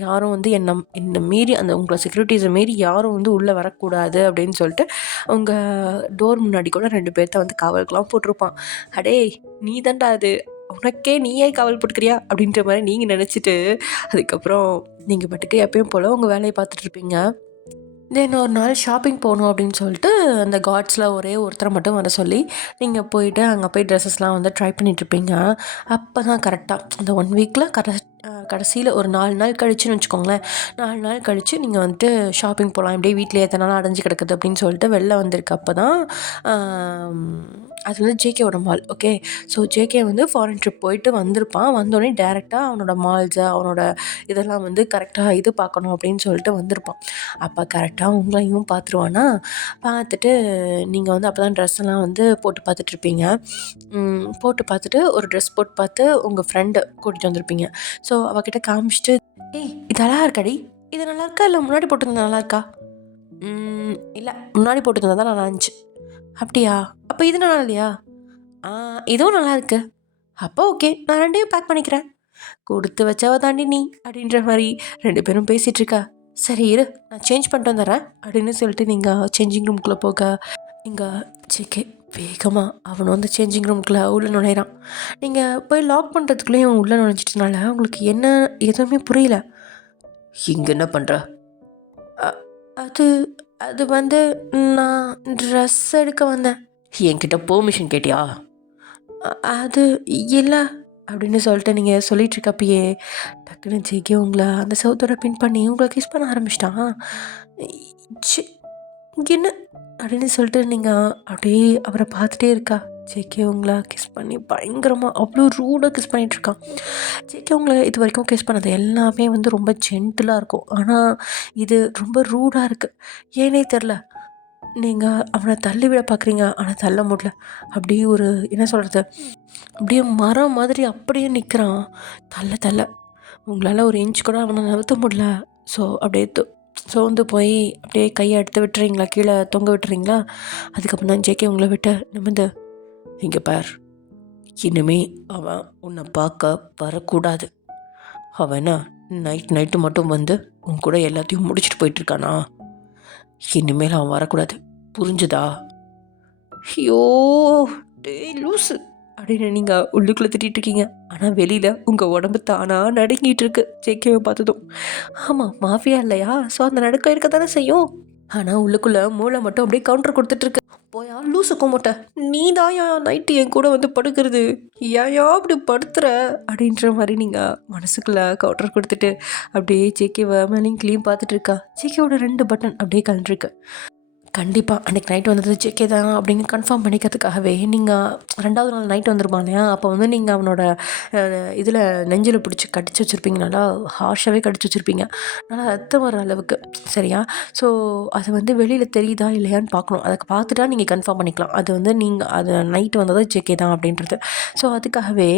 யாரும் வந்து என்னை மீறி உங்களை செக்யூரிட்டிஸை மீறி யாரும் வந்து உள்ளே வரக்கூடாது அப்படின்னு சொல்லிட்டு உங்கள் டோர் முன்னாடி கூட 2 பேர்த்த வந்து காவலுக்கெலாம் போட்டிருப்பான். அடே நீ தான்டா அது, உனக்கே நீயே காவல் போட்டுக்கிறியா அப்படின்ற மாதிரி நீங்கள் நினச்சிட்டு அதுக்கப்புறம் நீங்கள் பாட்டுக்கு எப்பயும் போல் உங்கள் வேலையை பார்த்துட்ருப்பீங்க. தென் ஒரு நாள் ஷாப்பிங் போகணும் அப்படின்னு சொல்லிட்டு அந்த காட்ஸில் ஒரே ஒருத்தரை மட்டும் வர சொல்லி நீங்கள் போயிட்டு அங்கே போய் ட்ரெஸ்ஸஸ்லாம் வந்து ட்ரை பண்ணிகிட்ருப்பீங்க. அப்போ தான் கரெக்டாக அந்த 1 வீக்கில் கடைசியில் ஒரு 4 நாள் கழிச்சுன்னு வச்சுக்கோங்களேன், 4 நாள் கழித்து நீங்கள் வந்துட்டு ஷாப்பிங் போகலாம், இப்படியே வீட்டில் எத்தனை நாள் அடைஞ்சு கிடக்குது அப்படின்னு சொல்லிட்டு வெளில வந்திருக்கு. அப்போ தான் அது வந்து ஜேகேவோட மால். ஓகே, ஸோ ஜேகே வந்து ஃபாரின் ட்ரிப் போயிட்டு வந்திருப்பான். வந்தோடனே டேரெக்டாக அவனோட மால்ஸை அவனோட இதெல்லாம் வந்து கரெக்டாக இது பார்க்கணும் அப்படின்னு சொல்லிட்டு வந்திருப்பான். அப்போ கரெக்டாக உங்களையும் பார்த்துருவானா, பார்த்துட்டு நீங்கள் வந்து அப்போ தான் ட்ரெஸ் எல்லாம் வந்து போட்டு பார்த்துட்ருப்பீங்க. போட்டு பார்த்துட்டு ஒரு ட்ரெஸ் போட்டு பார்த்து உங்கள் ஃப்ரெண்டு கூட்டிகிட்டு வந்திருப்பீங்க. ஸோ அவகிட்ட காமிச்சிட்டு, ஏய் இது அழகா இருக்காடி, இது நல்லா இருக்கா இல்லை முன்னாடி போட்டிருந்தா நல்லா இருக்கா? இல்லை முன்னாடி போட்டிருந்தா தான் நல்லா இருந்துச்சு. அப்படியா? அப்போ இது நல்லா இல்லையா? இதுவும் நல்லா இருக்கு. அப்போ ஓகே, நான் 2யும் பேக் பண்ணிக்கிறேன். கொடுத்து வச்சவ தாண்டி நீ அப்படின்ற மாதிரி 2 பேரும் பேசிகிட்ருக்கா. சரி இரு, நான் சேஞ்ச் பண்ணிட்டு வந்துடுறேன் அப்படின்னு சொல்லிட்டு நீங்கள் சேஞ்சிங் ரூம்குள்ளே போக, இங்கே ஜேகே வேகமாக அவனும் வந்து சேஞ்சிங் ரூம்குள்ளே உள்ளே நுழையிறான். நீங்கள் போய் லாக் பண்ணுறதுக்குள்ளேயும் உள்ளே நுழைஞ்சிட்டனால உங்களுக்கு என்ன எதுவுமே புரியல. இங்கே என்ன பண்ணுற? அ அது அது வந்து நான் ட்ரெஸ் எடுக்க வந்தேன். என்கிட்ட பெர்மிஷன் கேட்டியா? அது இல்ல அப்படின்னு சொல்லிட்டு நீங்கள் சொல்லிட்டுருக்கப்பயே டக்குன்னு ஜேகே உங்கள அந்த செவுத்தோட பின் பண்ணி உங்களை கிஸ் பண்ண ஆரம்பிச்சிட்டான். சி என்ன அப்படின்னு சொல்லிட்டு நீங்கள் அப்படியே அவரை பார்த்துட்டே இருக்கா. ஜேகே உங்களை கிஸ் பண்ணி பயங்கரமாக அவ்வளோ ரூடாக கிஸ் பண்ணிகிட்ருக்கான். ஜேகே உங்களை இது வரைக்கும் கிஸ் பண்ணது எல்லாமே வந்து ரொம்ப ஜென்டிலாக இருக்கும். ஆனால் இது ரொம்ப ரூடாக இருக்குது. ஏனே தெரில. நீங்கள் அவனை தள்ளி விட பார்க்குறீங்க, ஆனால் தள்ள முடியல. அப்படியே ஒரு என்ன சொல்கிறது, அப்படியே மரம் மாதிரி அப்படியே நிற்கிறான். தள்ள தள்ள உங்களால் ஒரு இன்ச் கூட அவனை நகர்த்த முடியல. ஸோ அப்படியே சோர்ந்து போய் அப்படியே கையை எடுத்து விட்டுறீங்களா, கீழே தொங்க விட்டுறீங்களா. அதுக்கப்புறம் தான் ஜேகே உங்களை விட்டு நிமிந்து, இங்கே பார், இனிமே அவன் உன்னை பார்க்க வரக்கூடாது. அவனா நைட்டு மட்டும் வந்து உன் கூட எல்லாத்தையும் முடிச்சுட்டு போயிட்டுருக்கானா. இனிமேல் அவன் வரக்கூடாது, புரிஞ்சுதா? ஐயோ டேய் லூஸு அப்படின்னு நீங்கள் உள்ளுக்குள்ளே திட்டிகிட்டு இருக்கீங்க. ஆனால் வெளியில் உங்கள் உடம்பு தானாக நடுங்கிட்டு இருக்கு ஜேகேவை பார்த்ததும். ஆமாம், மாஃபியா இல்லையா? ஸோ அந்த நடுக்கம் இருக்க தானே செய்யும். ஆனால் உள்ளுக்குள்ளே மூளை மட்டும் அப்படியே கவுண்டர் கொடுத்துட்ருக்கு. போயா லூசு கும்பிட்ட, நீ தான் நைட்டு என் கூட வந்து படுக்கிறது, ஏயா அப்படி படுத்துற அப்படின்ற மாதிரி நீங்கள் மனசுக்குள்ளே கவுண்டர் கொடுத்துட்டு அப்படியே ஜேகேவை மேலேயும் கிளீன் பார்த்துட்டு இருக்கா. ஜேகேவோட 2 பட்டன் அப்படியே கலண்டிருக்கு. கண்டிப்பாக அன்றைக்கி நைட் வந்தது ஜேகே தான் அப்படின்னு கன்ஃபார்ம் பண்ணிக்கிறதுக்காகவே நீங்கள் 2வது நாள் நைட் வந்துருப்பான் இல்லையா, அப்போ வந்து நீங்கள் அவனோட இதில் நெஞ்சில் பிடிச்சி கடிச்சு வச்சுருப்பீங்க. நல்லா ஹார்ஷாகவே கடிச்சு வச்சுருப்பீங்க, நல்லா ரத்தம் வர அளவுக்கு. சரியா? ஸோ அது வந்து வெளியில் தெரியுதா இல்லையான்னு பார்க்கணும். அதை பார்த்துட்டா நீங்கள் கன்ஃபார்ம் பண்ணிக்கலாம் அது வந்து நீங்கள் அது நைட் வந்தது ஜேகே தான் அப்படின்றது. ஸோ அதுக்காகவே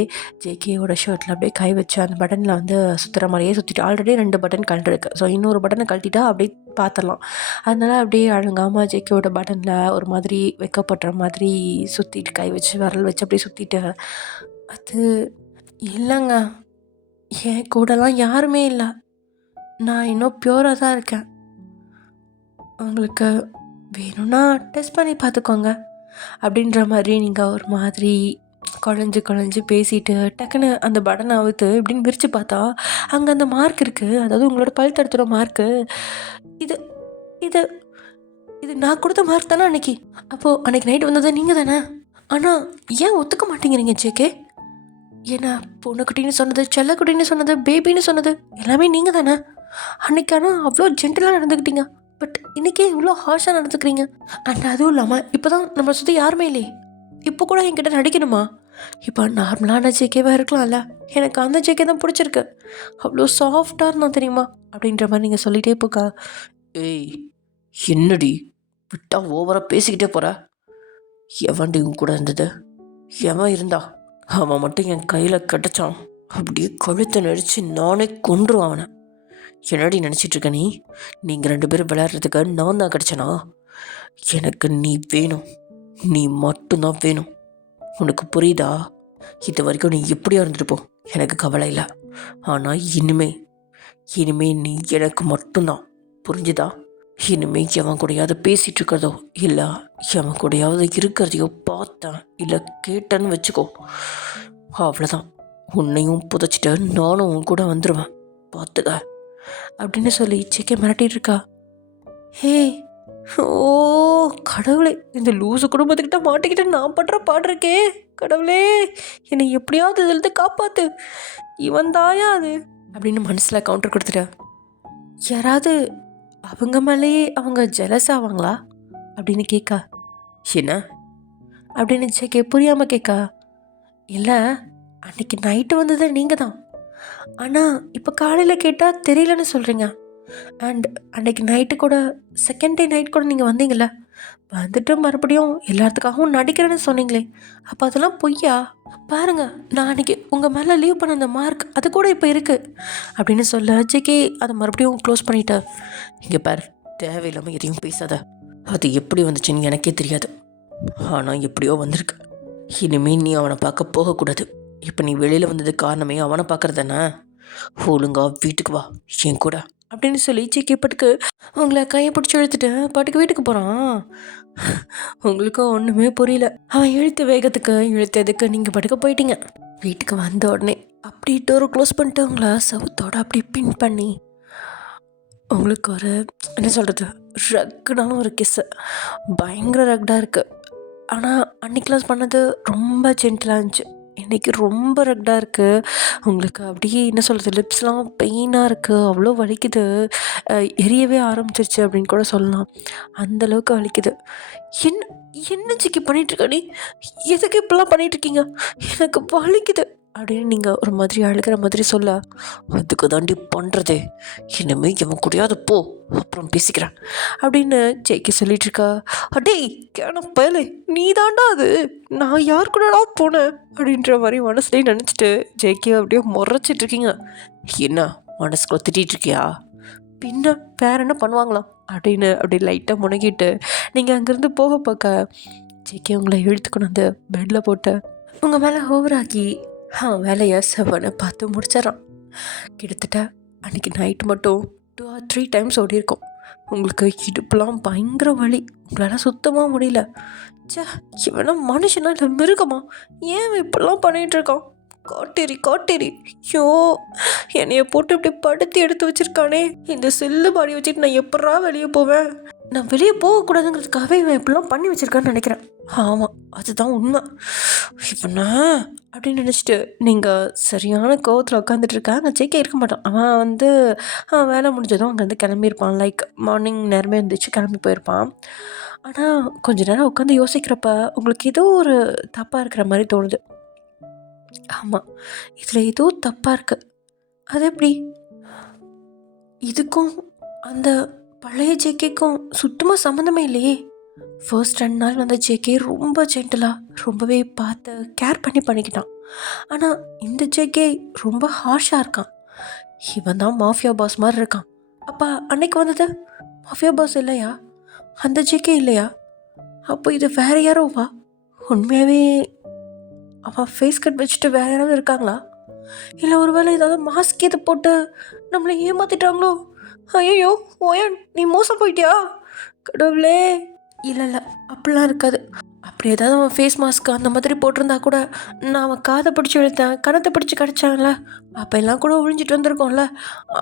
ஜேகேயோட ஷர்ட்டில் அப்படியே கை வச்சு அந்த பட்டனில் வந்து சுற்றுற மாதிரியே சுற்றிட்டு, ஆல்ரெடி 2 பட்டன் கழட்டிருக்கு. ஸோ இன்னொரு பட்டனை கழட்டிட்டா அப்படியே பார்த்துடலாம். அதனால் அப்படியே அழுங்காமல் ஜேகேவோட பட்டனில் ஒரு மாதிரி வைக்கப்படுற மாதிரி சுற்றிட்டு, கை வச்சு விரல் வச்சு அப்படியே சுற்றிட்டு, அது இல்லைங்க, என் கூடலாம் யாருமே இல்லை, நான் இன்னும் பியூராக தான் இருக்கேன். உங்களுக்கு வேணும்னா டெஸ்ட் பண்ணி பார்த்துக்கோங்க அப்படின்ற மாதிரி நீங்கள் ஒரு மாதிரி குழஞ்சி பேசிட்டு டக்குன்னு அந்த பட்டனை அவுத்து இப்படின்னு விரித்து பார்த்தா அங்கே அந்த மார்க் இருக்குது. அதாவது உங்களோட பல் தடுத்துற மார்க்கு. இது இது இது நான் கொடுத்த மார்க் தானே அன்னைக்கு. அப்போது அன்றைக்கி நைட் வந்தது நீங்கள் தானே. ஆனால் ஏன் ஒத்துக்க மாட்டேங்கிறீங்க ஜேகே? ஏன்னா பொண்ணுக்குட்டின்னு சொன்னது, செல்லக்குட்டின்னு சொன்னது, பேபின்னு சொன்னது எல்லாமே நீங்கள் தானே. அன்றைக்கி ஆனால் அவ்வளோ ஜென்டிலாக நடந்துக்கிட்டீங்க, பட் இன்றைக்கே இவ்வளோ ஹார்ஷாக நடந்துக்கிறீங்க. அண்ட் அதுவும் இல்லாமல் இப்போ தான் நம்மளை சுற்றி யாருமே இல்லையே, இப்போ கூட என்கிட்ட நடிக்கணுமா? இப்போ நார்மலான ஜேகேவாக இருக்கலாம்ல, எனக்கு அந்த ஜேகே தான் பிடிச்சிருக்கு, அவ்வளோ சாஃப்டாக இருந்தான் தெரியுமா அப்படின்ற மாதிரி நீங்கள் சொல்லிகிட்டே போக்கா. ஏய் என்னடி விட்டா ஓவராக பேசிக்கிட்டே போகிற? எவன்டி உன் கூட இருந்தது? எவன் இருந்தா? அவன் மட்டும் என் கையில் கிடச்சான், அப்படியே கழுத்தை நடித்து நானே கொன்றுவான் அவனை. என்னடி நினச்சிட்ருக்க நீ? நீங்கள் 2 பேரும் விளையாடுறதுக்கு நான் தான் கிடச்சனா? எனக்கு நீ வேணும், நீ மட்டும்தான் வேணும். உனக்கு புரியுதா? இது வரைக்கும் நீ எப்படியா இருந்துட்டு போ, எனக்கு கவலை இல்லை. ஆனால் இனிமே நீ எனக்கு மட்டும்தான், புரிஞ்சுதா? இனிமே எவன் கூடையாவது பேசிகிட்டு இருக்கிறதோ இல்லை எவன் கூடையாவது இருக்கிறதையோ பார்த்தேன் இல்லை கேட்டேன்னு வச்சுக்கோ, அவ்வளோதான், உன்னையும் புதைச்சிட்டு நானும் உன் கூட வந்துடுவேன், பார்த்துக்க அப்படின்னு சொல்லி ஜேகே மிரட்டிட்டு இருக்கா. ஹே ஓ கடவுளே, இந்த லூசு குடும்பத்துக்கிட்ட மாட்டிக்கிட்டு நான் படுற பாடுறக்கே கடவுளே, என்னை எப்படியாவது இதில் காப்பாற்று, இவன் தாயா அது அப்படின்னு மனசில் கவுண்டர் கொடுத்துட்டா. யாராவது அவங்க மேலேயே அவங்க ஜெலஸ் ஆவாங்களா அப்படின்னு கேட்கா. என்ன அப்படின்னு ஜேகே புரியாமல் கேட்கா. இல்லை, அன்னைக்கு நைட்டு வந்தது நீங்கள் தான், ஆனால் இப்போ காலையில் கேட்டால் தெரியலன்னு சொல்கிறீங்க. அண்ட் அன்றைக்கி நைட்டு கூட செகண்ட் டே நைட் கூட நீங்கள் வந்தீங்களே, வந்துட்டு மறுபடியும் எல்லாத்துக்காகவும் நடிக்கிறேன்னு சொன்னீங்களே, அப்போ அதெல்லாம் பொய்யா? பாருங்கள், நான் அன்றைக்கி உங்கள் மேலே லீவ் பண்ண அந்த மார்க் அது கூட இப்போ இருக்குது அப்படின்னு சொல்ல ஜேகே அதை மறுபடியும் க்ளோஸ் பண்ணிட்ட. இங்கே பார், தேவையில்லாமல் எதையும் பேசாத. அது எப்படி வந்துச்சுன்னு எனக்கே தெரியாது, ஆனால் எப்படியோ வந்திருக்கு. இனிமேல் நீ அவனை பார்க்க போகக்கூடாது. இப்போ நீ வெளியில் வந்தது காரணமே அவனை பார்க்குறதானே. ஒழுங்கா வீட்டுக்கு வா என் கூட அப்படின்னு சொல்லி ஜேகே பட்டுக்கு உங்களை கையை பிடிச்சி இழுத்துட்டு பாட்டுக்கு வீட்டுக்கு போகிறான். உங்களுக்கும் ஒன்றுமே புரியல. அவன் இழுத்த வேகத்துக்கு இழுத்ததுக்கு நீங்கள் பட்டுக்க போயிட்டீங்க. வீட்டுக்கு வந்த உடனே அப்படி டோரை க்ளோஸ் பண்ணிட்டு உங்களை சவுத்தோட அப்படி பின் பண்ணி உங்களுக்கு ஒரு என்ன சொல்கிறது, ரக்குனாலும் ஒரு கிஸ்ஸு பயங்கர ரக்டாக இருக்குது. ஆனால் அன்றைக்கெலாம் பண்ணது ரொம்ப ஜென்டிலாக இருந்துச்சு. இன்றைக்கி ரொம்ப ரக்டாக இருக்குது. உங்களுக்கு அப்படியே என்ன சொல்கிறது, லிப்ஸ்லாம் பெயினாக இருக்குது, அவ்வளோ வலிக்குது, எரியவே ஆரம்பிச்சிருச்சு அப்படின்னு கூட சொல்லலாம். அந்தளவுக்கு வலிக்குது. என்ன என்ன சிக்கி பண்ணிகிட்ருக்க நீ? எதுக்கு இப்படிலாம் பண்ணிகிட்ருக்கீங்க? எனக்கு வலிக்குது அப்படின்னு நீங்கள் ஒரு மாதிரி அழுகிற மாதிரி சொல்ல, அதுக்கு தாண்டி பண்ணுறதே, இனிமே எவன் கூடயாவது போ, அப்புறம் பேசிக்கிறேன் அப்படின்னு ஜெய்கி சொல்லிகிட்ருக்கா. அடே கேன பயலே, நீ தாண்டா அது, நான் யார் கூடடா போனேன் அப்படின்ற மாதிரி மனசுலேயே நினச்சிட்டு ஜெய்கி அப்படியே முறைச்சிட்ருக்கீங்க. என்ன மனசுக்குள்ள திட்டிகிட்ருக்கியா? பின்ன வேற என்ன பண்ணுவாங்களாம் அப்படின்னு அப்படி லைட்டாக முனகிட்டு நீங்கள் அங்கேருந்து போக பார்க்க ஜெய்கி உங்களை இழுத்துக்கணும் அந்த பெட்டில் போட்டு உங்கள் மேலே ஓவராக்கி வேலையை செவனை பார்த்து முடிச்சிடறான். கிட்டத்தட்ட அன்றைக்கி நைட்டு மட்டும் 2 or 3 டைம்ஸ் ஓடிருக்கும். உங்களுக்கு இடுப்புலாம் பயங்கர வலி, உங்களால் சுத்தமாக முடியல. சே, இவனா மனுஷனா இல்லை மிருகமா? ஏன் இப்படிலாம் பண்ணிகிட்ருக்கான்? காட்டேரி ஐயோ, என்னைய போட்டு இப்படி படுத்தி எடுத்து வச்சுருக்கானே, இந்த செல்லு பாடி வச்சுட்டு நான் எப்படா வெளியே போவேன்? நான் வெளியே போகக்கூடாதுங்கிறதுக்காகவே இவன் இப்படிலாம் பண்ணி வச்சுருக்கான்னு நினைக்கிறேன். ஆமாம், அதுதான் உண்மை. இவனா அப்படின்னு நினச்சிட்டு நீங்கள் சரியான கோவத்தில் உட்காந்துட்ருக்கா. நான் ஜெய்கே இருக்க மாட்டான். அவன் வேலை முடிஞ்சதும் அங்கேருந்து கிளம்பியிருப்பான். லைக் மார்னிங் நேரமே இருந்துச்சு, கிளம்பி போயிருப்பான். ஆனால் கொஞ்ச நேரம் உட்காந்து யோசிக்கிறப்ப உங்களுக்கு ஏதோ ஒரு தப்பாக இருக்கிற மாதிரி தோணுது. ஆமாம், இதில் ஏதோ தப்பாக இருக்குது. அது எப்படி? இதுக்கும் அந்த பழைய ஜேகேக்கும் சுத்தமாக சம்மந்தமே இல்லையே. ஃபர்ஸ்ட் 2 நாள் வந்த ஜேகே ரொம்ப ஜென்டலாக ரொம்பவே பார்த்து கேர் பண்ணிக்கிட்டான். ஆனால் இந்த ஜேகே ரொம்ப ஹார்ஷாக இருக்கான். இவன் தான் மாஃபியா பாஸ் மாதிரி இருக்கான். அப்போ அன்னைக்கு வந்தது மாஃபியா பாஸ் இல்லையா? அந்த ஜேகே இல்லையா? அப்போ இது வேற யாரோவா? உண்மையாகவே அவன் ஃபேஸ் கட் வச்சுட்டு வேற யாராவது இருக்காங்களா? இல்லை ஒரு வேளை ஏதாவது மாஸ்க் எதை போட்டு நம்மளை ஏமாத்திட்டாங்களோ? ஐயோ ஓயன், நீ மோசம் போயிட்டியா? கடவுளே! இல்லை அப்படிலாம் இருக்காது. அப்படி ஏதாவது அவன் ஃபேஸ் மாஸ்க் அந்த மாதிரி போட்டிருந்தா கூட நான் அவன் காதை பிடிச்சி இழுத்தேன், கணத்தை பிடிச்சி கிடச்சான்ல, அப்போ எல்லாம் கூட ஒழிஞ்சிட்டு வந்திருக்கோம்ல.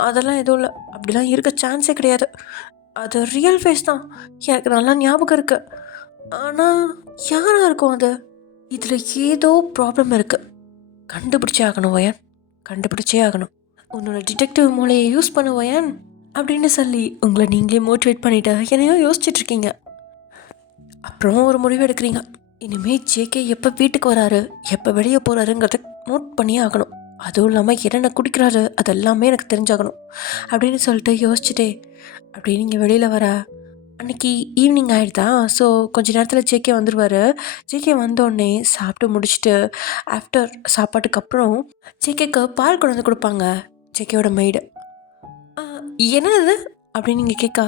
அதெல்லாம் எதுவும் இல்லை, அப்படிலாம் இருக்க சான்ஸே கிடையாது. அது ரியல் ஃபேஸ் தான், எனக்கு நல்லா ஞாபகம் இருக்குது. ஆனால் யாராக இருக்கும் அது? இதில் ஏதோ ப்ராப்ளம் இருக்குது. கண்டுபிடிச்சே ஆகணும் ஒயன், கண்டுபிடிச்சே ஆகணும். உன்னோட டிடெக்டிவ் மூளையை யூஸ் பண்ண ஒயன் அப்படின்னு சொல்லி உங்களை நீங்களே மோட்டிவேட் பண்ணிவிட்டு என்னையோ யோசிச்சுட்ருக்கீங்க. அப்புறம் ஒரு முடிவு எடுக்கிறீங்க. இனிமேல் ஜேகே எப்போ வீட்டுக்கு வராரு, எப்போ வெளியே போகிறாருங்கிறத நோட் பண்ணியே ஆகணும். அதுவும் இல்லாமல் என்னென்ன குடிக்கிறாரு அதெல்லாமே எனக்கு தெரிஞ்சாகணும் அப்படின்னு சொல்லிட்டு யோசிச்சுட்டே அப்படி நீங்கள் வெளியில் வர அன்றைக்கி ஈவினிங் ஆகிடுதா. ஸோ கொஞ்சம் நேரத்தில் ஜேகே வந்துடுவார். ஜேகே வந்தோடனே சாப்பிட்டு முடிச்சுட்டு ஆஃப்டர் சாப்பாட்டுக்கு அப்புறம் ஜேகேக்கு பால் கொண்டு வந்து கொடுப்பாங்க ஜேகேயோட மெய்டு. என்னது அப்படின்னு நீங்கள் கேட்க,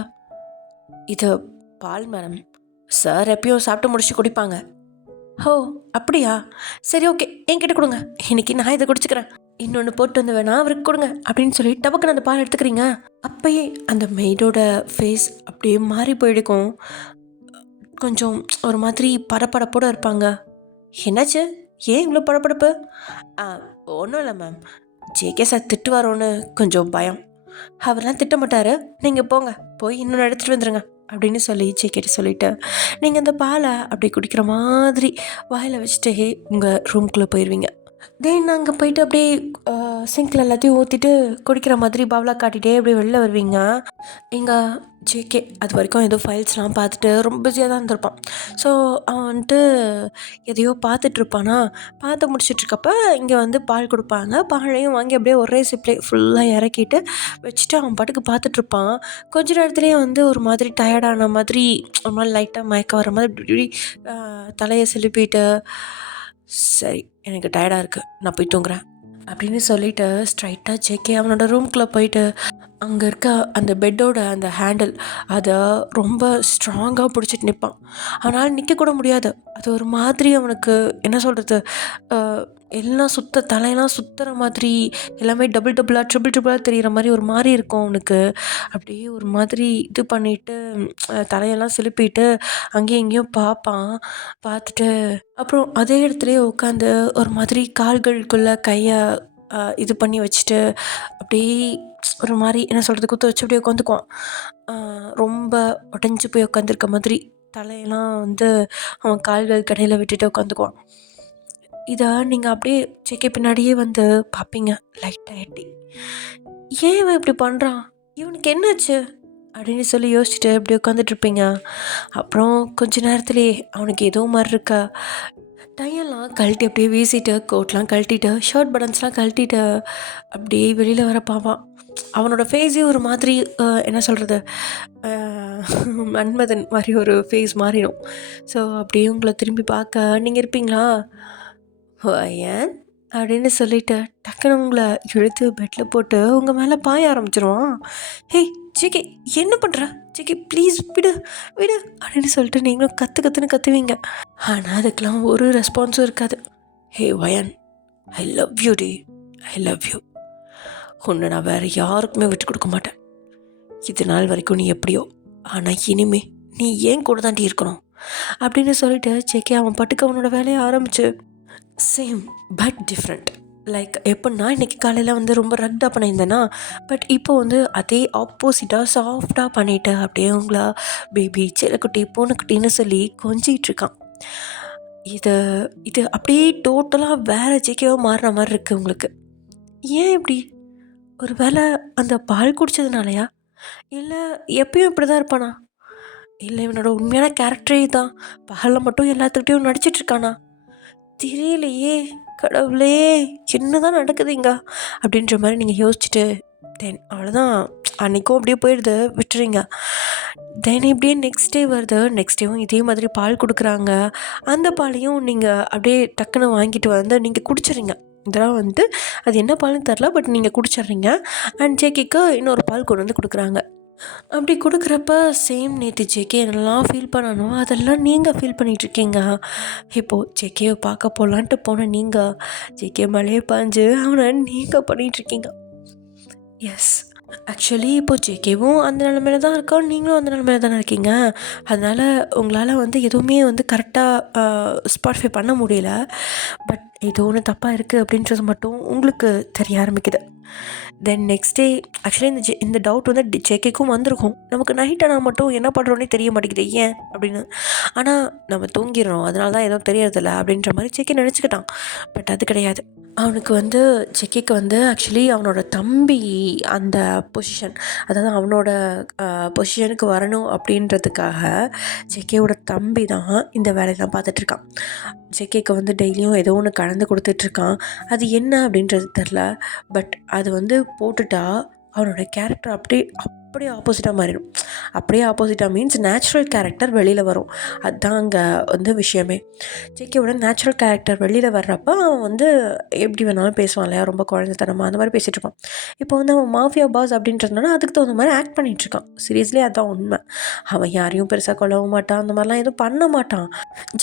இது பால் மேடம், சார் எப்பயும் சாப்பிட்டு முடிச்சு குடிப்பாங்க. ஓ அப்படியா, சரி ஓகே, என்கிட்ட கொடுங்க, இன்னைக்கு நான் இதை குடிச்சுக்கிறேன், இன்னொன்று போட்டு வந்து வேணா அவருக்கு கொடுங்க அப்படின்னு சொல்லி டபக்குன்னு அந்த பால் எடுத்துக்கிறீங்க. அப்பயே அந்த மெய்டோட ஃபேஸ் அப்படியே மாறி போயிடுக்கும். கொஞ்சம் ஒரு மாதிரி படப்படப்போடு இருப்பாங்க. என்னாச்சு, ஏன் இவ்வளோ படப்படப்பு? ஒன்றும் இல்லை மேம், ஜேகே சார் திட்டுவாரோன்னு கொஞ்சம் பயம். அவர்லாம் திட்ட மாட்டார், நீங்கள் போங்க, போய் இன்னொன்று எடுத்துகிட்டு வந்துடுங்க அப்படின்னு சொல்லி ஜேகேட்டு சொல்லிவிட்டு நீங்கள் அந்த பாலை அப்படி குடிக்கிற மாதிரி வாயில் வச்சுட்டே உங்கள் ரூம்குள்ளே போயிடுவீங்க. தென் அங்கே போயிட்டு அப்படியே சிங்கில் எல்லாத்தையும் ஊற்றிட்டு குடிக்கிற மாதிரி பவுலாக காட்டிகிட்டே அப்படியே வெளில வருவீங்க. இங்கே ஜேகே அது வரைக்கும் ஏதோ ஃபைல்ஸ்லாம் பார்த்துட்டு ரொம்ப பிஸியாக தான் இருந்திருப்பான். ஸோ அவன் வந்துட்டு எதையோ பார்த்துட்ருப்பானா, பார்த்து முடிச்சிட்ருக்கப்ப இங்கே வந்து பால் கொடுப்பாங்க. பாலையும் வாங்கி அப்படியே ஒரே சிப்லே ஃபுல்லாக இறக்கிட்டு வச்சுட்டு அவன் பாட்டுக்கு பார்த்துட்ருப்பான். கொஞ்ச நேரத்துலேயே வந்து ஒரு மாதிரி டயர்டான மாதிரி ஒரு மாதிரி லைட்டாக மயக்கம் வர மாதிரி இப்படி தலையை சிலுப்பிட்டு, சரி எனக்கு டயர்டாக இருக்குது, நான் போய் தூங்குறேன் அப்படின்னு சொல்லிவிட்டு ஸ்ட்ரைட்டாக ஜேகே அவனோட ரூம்குள்ளே போயிட்டு அங்கே இருக்க அந்த பெட்டோட அந்த ஹேண்டில் அதை ரொம்ப ஸ்ட்ராங்காக பிடிச்சிட்டு நிற்பான். அவனால் நிற்கக்கூட முடியாது. அது ஒரு மாதிரி அவனுக்கு என்ன சொல்கிறது, எல்லாம் தலையெல்லாம் சுற்றுற மாதிரி, எல்லாமே டபுளாக ட்ரிபிளாக தெரிகிற மாதிரி ஒரு மாதிரி இருக்கும் அவனுக்கு. அப்படியே ஒரு மாதிரி இது பண்ணிவிட்டு தலையெல்லாம் சிலுப்பிட்டு அங்கேயும் இங்கேயும் பார்ப்பான். பார்த்துட்டு அப்புறம் அதே இடத்துலையே உட்காந்து ஒரு மாதிரி கால்களுக்குள்ளே கையை இது பண்ணி வச்சுட்டு அப்படியே ஒரு மாதிரி என்ன சொல்கிறது குத்த வச்சு அப்படியே உட்காந்துக்குவான். ரொம்ப உடஞ்சி போய் உட்காந்துருக்க மாதிரி தலையெல்லாம் வந்து அவன் கால்கள் கடையில் விட்டுட்டு உட்காந்துக்குவான். இதை நீங்கள் அப்படியே ஜேகே பின்னாடியே வந்து பார்ப்பீங்க லைட்டாக எட்டி. ஏன் இவன் இப்படி பண்ணுறான், இவனுக்கு என்னாச்சு அப்படின்னு சொல்லி யோசிச்சுட்டு இப்படி உட்காந்துட்ருப்பீங்க. அப்புறம் கொஞ்ச நேரத்துலேயே அவனுக்கு ஏதோ மாதிரி இருக்கா டையெல்லாம் கழட்டி அப்படியே வீசிட்டு கோட்லாம் கழட்டிட்டு ஷர்ட் பட்டன்ஸ்லாம் கழட்டிட்டு அப்படியே வெளியில் வர பார்ப்பான். அவனோட ஃபேஸே ஒரு மாதிரி என்ன சொல்கிறது மன்மதன் மாதிரி ஒரு ஃபேஸ் மாறிடும். ஸோ அப்படியே உங்களை திரும்பி பார்க்க நீங்கள் இருப்பீங்களா, ஏன் அப்படின்னு சொல்லிட்டு டக்குன்னு உங்களை இழுத்து பெட்டில் போட்டு உங்கள் மேலே பாய ஆரம்பிச்சிருவான். ஹேய் ஜேகே என்ன பண்ணுற, ஜேகே ப்ளீஸ் விடு விடு அப்படின்னு சொல்லிட்டு நீங்களும் கற்றுன்னு கற்றுவீங்க. ஆனால் அதுக்கெலாம் ஒரு ரெஸ்பான்ஸும் இருக்காது. ஹே வயன், ஐ லவ் யூ டி, ஐ லவ் யூ. உன்னை நான் வேறு யாருக்குமே விட்டு கொடுக்க மாட்டேன். இது நாள் வரைக்கும் நீ எப்படியோ, ஆனால் இனிமே நீ ஏன் கூட தாண்டி இருக்கணும் அப்படின்னு சொல்லிட்டு ஜேகே அவன் பாட்டுக்கு அவனோட வேலையை ஆரம்பிச்சு சேம் பட் டிஃப்ரெண்ட். லைக் எப்படின்னா இன்றைக்கி காலையில் வந்து ரொம்ப ரக்டாக பண்ணியிருந்தேன்னா, பட் இப்போ வந்து அதே ஆப்போசிட்டாக சாஃப்டாக பண்ணிவிட்டு அப்படியே உங்களா பேபி செல்லக்குட்டி பூனைக்குட்டின்னு சொல்லி கொஞ்சிகிட்ருக்கான். இது அப்படியே டோட்டலாக வேறு ஜேகேவாக மாறுற மாதிரி இருக்குது உங்களுக்கு. ஏன் இப்படி? ஒரு வேளை அந்த பால் குடித்ததுனாலயா, இல்லை எப்பயும் இப்படி தான் இருப்பானா, இல்லை இவனோட உண்மையான கேரக்டரே தான் பகலில் மட்டும் எல்லாத்துக்கிட்டையும் நடிச்சிட்ருக்கானா, தெரியலையே கடவுளே என்ன தான் நடக்குதுங்க அப்படின்ற மாதிரி நீங்கள் யோசிச்சுட்டு தென் அவ்வளோதான் அன்றைக்கும் அப்படியே போயிடுது, விட்டுறீங்க. தென் இப்படியே நெக்ஸ்ட் டே வருது. நெக்ஸ்ட் டேவும் இதே மாதிரி பால் கொடுக்குறாங்க. அந்த பாலையும் நீங்கள் அப்படியே டக்குன்னு வாங்கிட்டு வந்து நீங்கள் குடிச்சிடுறீங்க. இதெல்லாம் வந்து அது என்ன பால்னு தெரில, பட் நீங்கள் குடிச்சிட்றீங்க. அண்ட் ஜேகேக்கு இன்னொரு பால் கொண்டு வந்து கொடுக்குறாங்க. அப்படி கொடுக்குறப்ப சேம் நேற்று ஜேகே என்னெல்லாம் ஃபீல் பண்ணணும் அதெல்லாம் நீங்கள் ஃபீல் பண்ணிகிட்ருக்கீங்க. இப்போது ஜேகேவை பார்க்க போகலான்ட்டு போன நீங்கள் ஜேகே மேலேயே பாஞ்சு அவனை நீங்கள் பண்ணிகிட்ருக்கீங்க. எஸ், ஆக்சுவலி இப்போது ஜேகேவும் அந்த நிலமையில தான் இருக்கா, நீங்களும் அந்த நிலமையில தானே இருக்கீங்க. அதனால் உங்களால் வந்து எதுவுமே வந்து கரெக்டாக ஸ்பாட்டிஃபை பண்ண முடியல. பட் ஏதோ ஒன்று தப்பாக இருக்குது அப்படின்றது மட்டும் உங்களுக்கு தெரிய ஆரம்பிக்குது. தென் நெக்ஸ்ட் டே ஆக்சுவலி இந்த டவுட் வந்து ஜேகேக்கும் வந்திருக்கும். நமக்கு நைட் ஆனால் மட்டும் என்ன பண்ணுறோன்னே தெரிய மாட்டேங்குது ஏன் அப்படின்னு. ஆனால் நம்ம தூங்கிடுறோம், அதனால தான் எதுவும் தெரியறதில்ல அப்படின்ற மாதிரி ஜேகே நினச்சிக்கிட்டான். பட் அது கிடையாது. அவனுக்கு வந்து ஜேகேக்கு வந்து ஆக்சுவலி அவனோட தம்பி அந்த பொசிஷன், அதாவது அவனோட பொசிஷனுக்கு வரணும் அப்படின்றதுக்காக ஜேகேவோட தம்பி தான் இந்த வேலையெல்லாம் பார்த்துட்ருக்கான். ஜேகேக்கு வந்து டெய்லியும் ஏதோ ஒன்று கலந்து கொடுத்துட்ருக்கான். அது என்ன அப்படின்றது தெரில. பட் அது வந்து போட்டுட்டா அவனோட கேரக்டர் அப்படியே ஆப்போசிட்டாக மாறிடும். அப்படியே ஆப்போசிட்டாக மீன்ஸ் நேச்சுரல் கேரக்டர் வெளியில் வரும். அதுதான் அங்கே வந்து விஷயமே. ஜேகேவோட நேச்சுரல் கேரக்டர் வெளியில் வர்றப்ப அவன் வந்து எப்படி வேணாலும் பேசுவான் இல்லையா, ரொம்ப குழந்தைத்தனமாக அந்த மாதிரி பேசிகிட்டு இருப்பான். இப்போ வந்து அவன் மாஃபியா பாஸ் அப்படின்றதுனால அதுக்கு தகுந்த மாதிரி ஆக்ட் பண்ணிகிட்ருக்கான். சீரியஸ்லி அதுதான் உண்மை. அவன் யாரையும் பெருசாக கொல்லவும் மாட்டான், அந்த மாதிரிலாம் எதுவும் பண்ண மாட்டான்.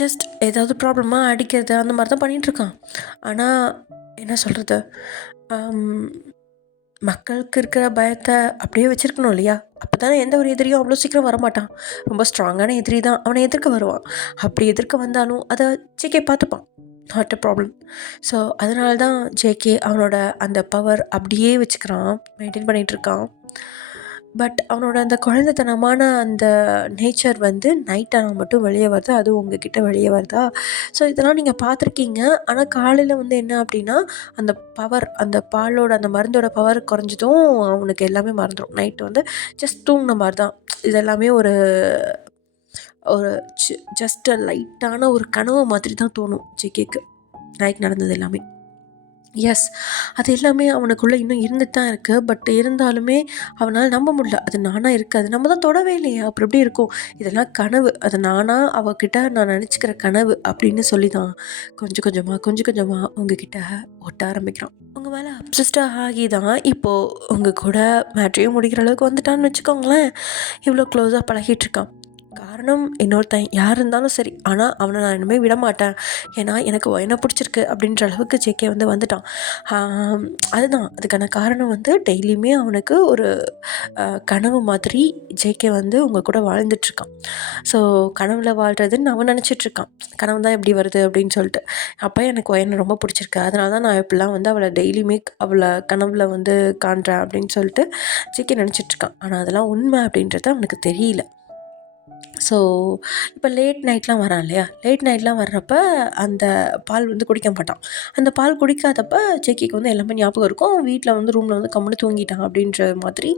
ஜஸ்ட் ஏதாவது ப்ராப்ளமாக அடிக்கிறது அந்த மாதிரி தான் பண்ணிகிட்ருக்கான். ஆனால் என்ன சொல்கிறது, மக்களுக்கு இருக்கிற பயத்தை அப்படியே வச்சுருக்கணும் இல்லையா, அப்போ தானே எந்த ஒரு எதிரியும் அவ்வளோ சீக்கிரம் வரமாட்டான். ரொம்ப ஸ்ட்ராங்கான எதிரி தான் அவனை எதிர்க்க வருவான். அப்படி எதிர்க்க வந்தாலும் அதை ஜேகே பார்த்துப்பான், நாட் அ ப்ராப்ளம். ஸோ அதனால தான் ஜேகே அவனோட அந்த பவர் அப்படியே வச்சுக்கிறான், மெயின்டைன் பண்ணிகிட்ருக்கான். பட் அவனோட அந்த குழந்தைத்தனமான அந்த நேச்சர் வந்து நைட் ஆனால் மட்டும் வெளியே வருது, அதுவும் உங்ககிட்ட வெளியே வருதா. ஸோ இதெல்லாம் நீங்கள் பார்த்துருக்கீங்க. ஆனால் காலையில் வந்து என்ன அப்படின்னா அந்த பவர், அந்த பாலோட அந்த மருந்தோட பவர் குறைஞ்சதும் அவனுக்கு எல்லாமே மறந்துடும். நைட்டு வந்து ஜஸ்ட் தூங்கின மாதிரி தான். இதெல்லாமே ஒரு ஒரு ஜஸ்ட் லைட்டான ஒரு கனவு மாதிரி தான் தோணும் ஜேகேக்கு நைட் நடந்தது எல்லாமே. எஸ், அது எல்லாமே அவனுக்குள்ளே இன்னும் இருந்துட்டு தான் இருக்குது. பட் இருந்தாலுமே அவனால் நம்ப முடியல, அது நானாக இருக்காது, நம்ம தான் தொடவே இல்லையா, அப்புறம் எப்படி இருக்கும், இதெல்லாம் கனவு, அது நானாக அவகிட்ட நான் நினச்சிக்கிற கனவு அப்படின்னு சொல்லி தான் கொஞ்சம் கொஞ்சமாக உங்ககிட்ட ஒட்ட ஆரம்பிக்கிறான். உங்கள் மேலே அப்சஸ்டாக ஆகி தான் இப்போது உங்கள் கூட மேட்ரியும் முடிக்கிற அளவுக்கு வந்துட்டான்னு வச்சுக்கோங்களேன். இவ்வளோ க்ளோஸாக பழகிட்டுருக்கான். காரணம் காரணம் இன்னொருத்தன் யார் இருந்தாலும் சரி, ஆனால் அவனை நான் இனிமேல் விட மாட்டேன், ஏன்னா எனக்கு என்ன பிடிச்சிருக்கு அப்படின்ற அளவுக்கு ஜேகே வந்து வந்துட்டான். அதுதான் அதுக்கான காரணம் வந்து டெய்லியுமே அவனுக்கு ஒரு கனவு மாதிரி ஜேகே வந்து உங்கள் கூட வாழ்ந்துட்டுருக்கான். ஸோ கனவுல வாழ்கிறதுன்னு அவன் நினச்சிட்ருக்கான். கனவு தான் எப்படி வருது அப்படின்னு சொல்லிட்டு. அப்போ எனக்கு ஒயனை ரொம்ப பிடிச்சிருக்கு, அதனால தான் நான் இப்படிலாம் வந்து அவளை டெய்லியுமே அவளை கனவுல வந்து காண்றேன் அப்படின்னு சொல்லிட்டு ஜேகே நினச்சிட்ருக்கான். ஆனால் அதெல்லாம் உண்மை அப்படின்றது அவனுக்கு தெரியல. ஸோ இப்போ லேட் நைட்லாம் வரான் இல்லையா, லேட் நைட்லாம் வர்றப்ப அந்த பால் வந்து குடிக்க மாட்டான். அந்த பால் குடிக்காதப்ப ஜேகேக்கு வந்து எல்லாமே ஞாபகம் இருக்கும். வீட்டில் வந்து ரூமில் வந்து கம்முன்னு தூங்கிட்டான் அப்படின்ற மாதிரி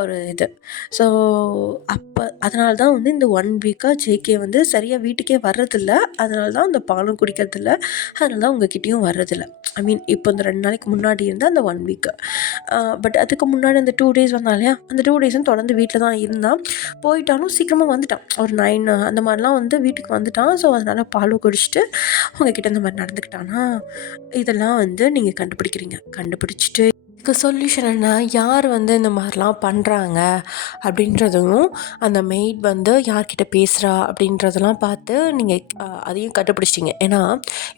ஒரு இது. ஸோ அப்போ அதனால தான் வந்து இந்த 1 வீக்காக ஜேகே வந்து சரியாக வீட்டுக்கே வர்றதில்ல. அதனால தான் அந்த பாலும் குடிக்கிறதில்ல. அதனால தான் உங்ககிட்டேயும் வர்றதில்ல. ஐ மீன் இப்போ இந்த 2 நாளைக்கு முன்னாடி இருந்தால் அந்த 1 வீக்கு. பட் அதுக்கு முன்னாடி அந்த 2 டேஸ் வந்தான் இல்லையா, அந்த 2 டேஸும் தொடர்ந்து வீட்டில் தான் இருந்தான். போயிட்டாலும் சீக்கிரமாக வந்துட்டான். ஒரு 9 அந்த மாதிரிலாம் வந்து வீட்டுக்கு வந்துட்டான். ஸோ அதனால் பாலும் குடிச்சிட்டு உங்ககிட்ட இந்த மாதிரி நடந்துக்கிட்டானா, இதெல்லாம் வந்து நீங்கள் கண்டுபிடிச்சிட்டு இதுக்கு சொல்யூஷன் என்ன, யார் வந்து இந்த மாதிரிலாம் பண்ணுறாங்க அப்படின்றதும், அந்த மெய்ட் வந்து யார்கிட்ட பேசுகிறா அப்படின்றதெல்லாம் பார்த்து நீங்கள் அதையும் கண்டுபிடிச்சிட்டிங்க. ஏன்னா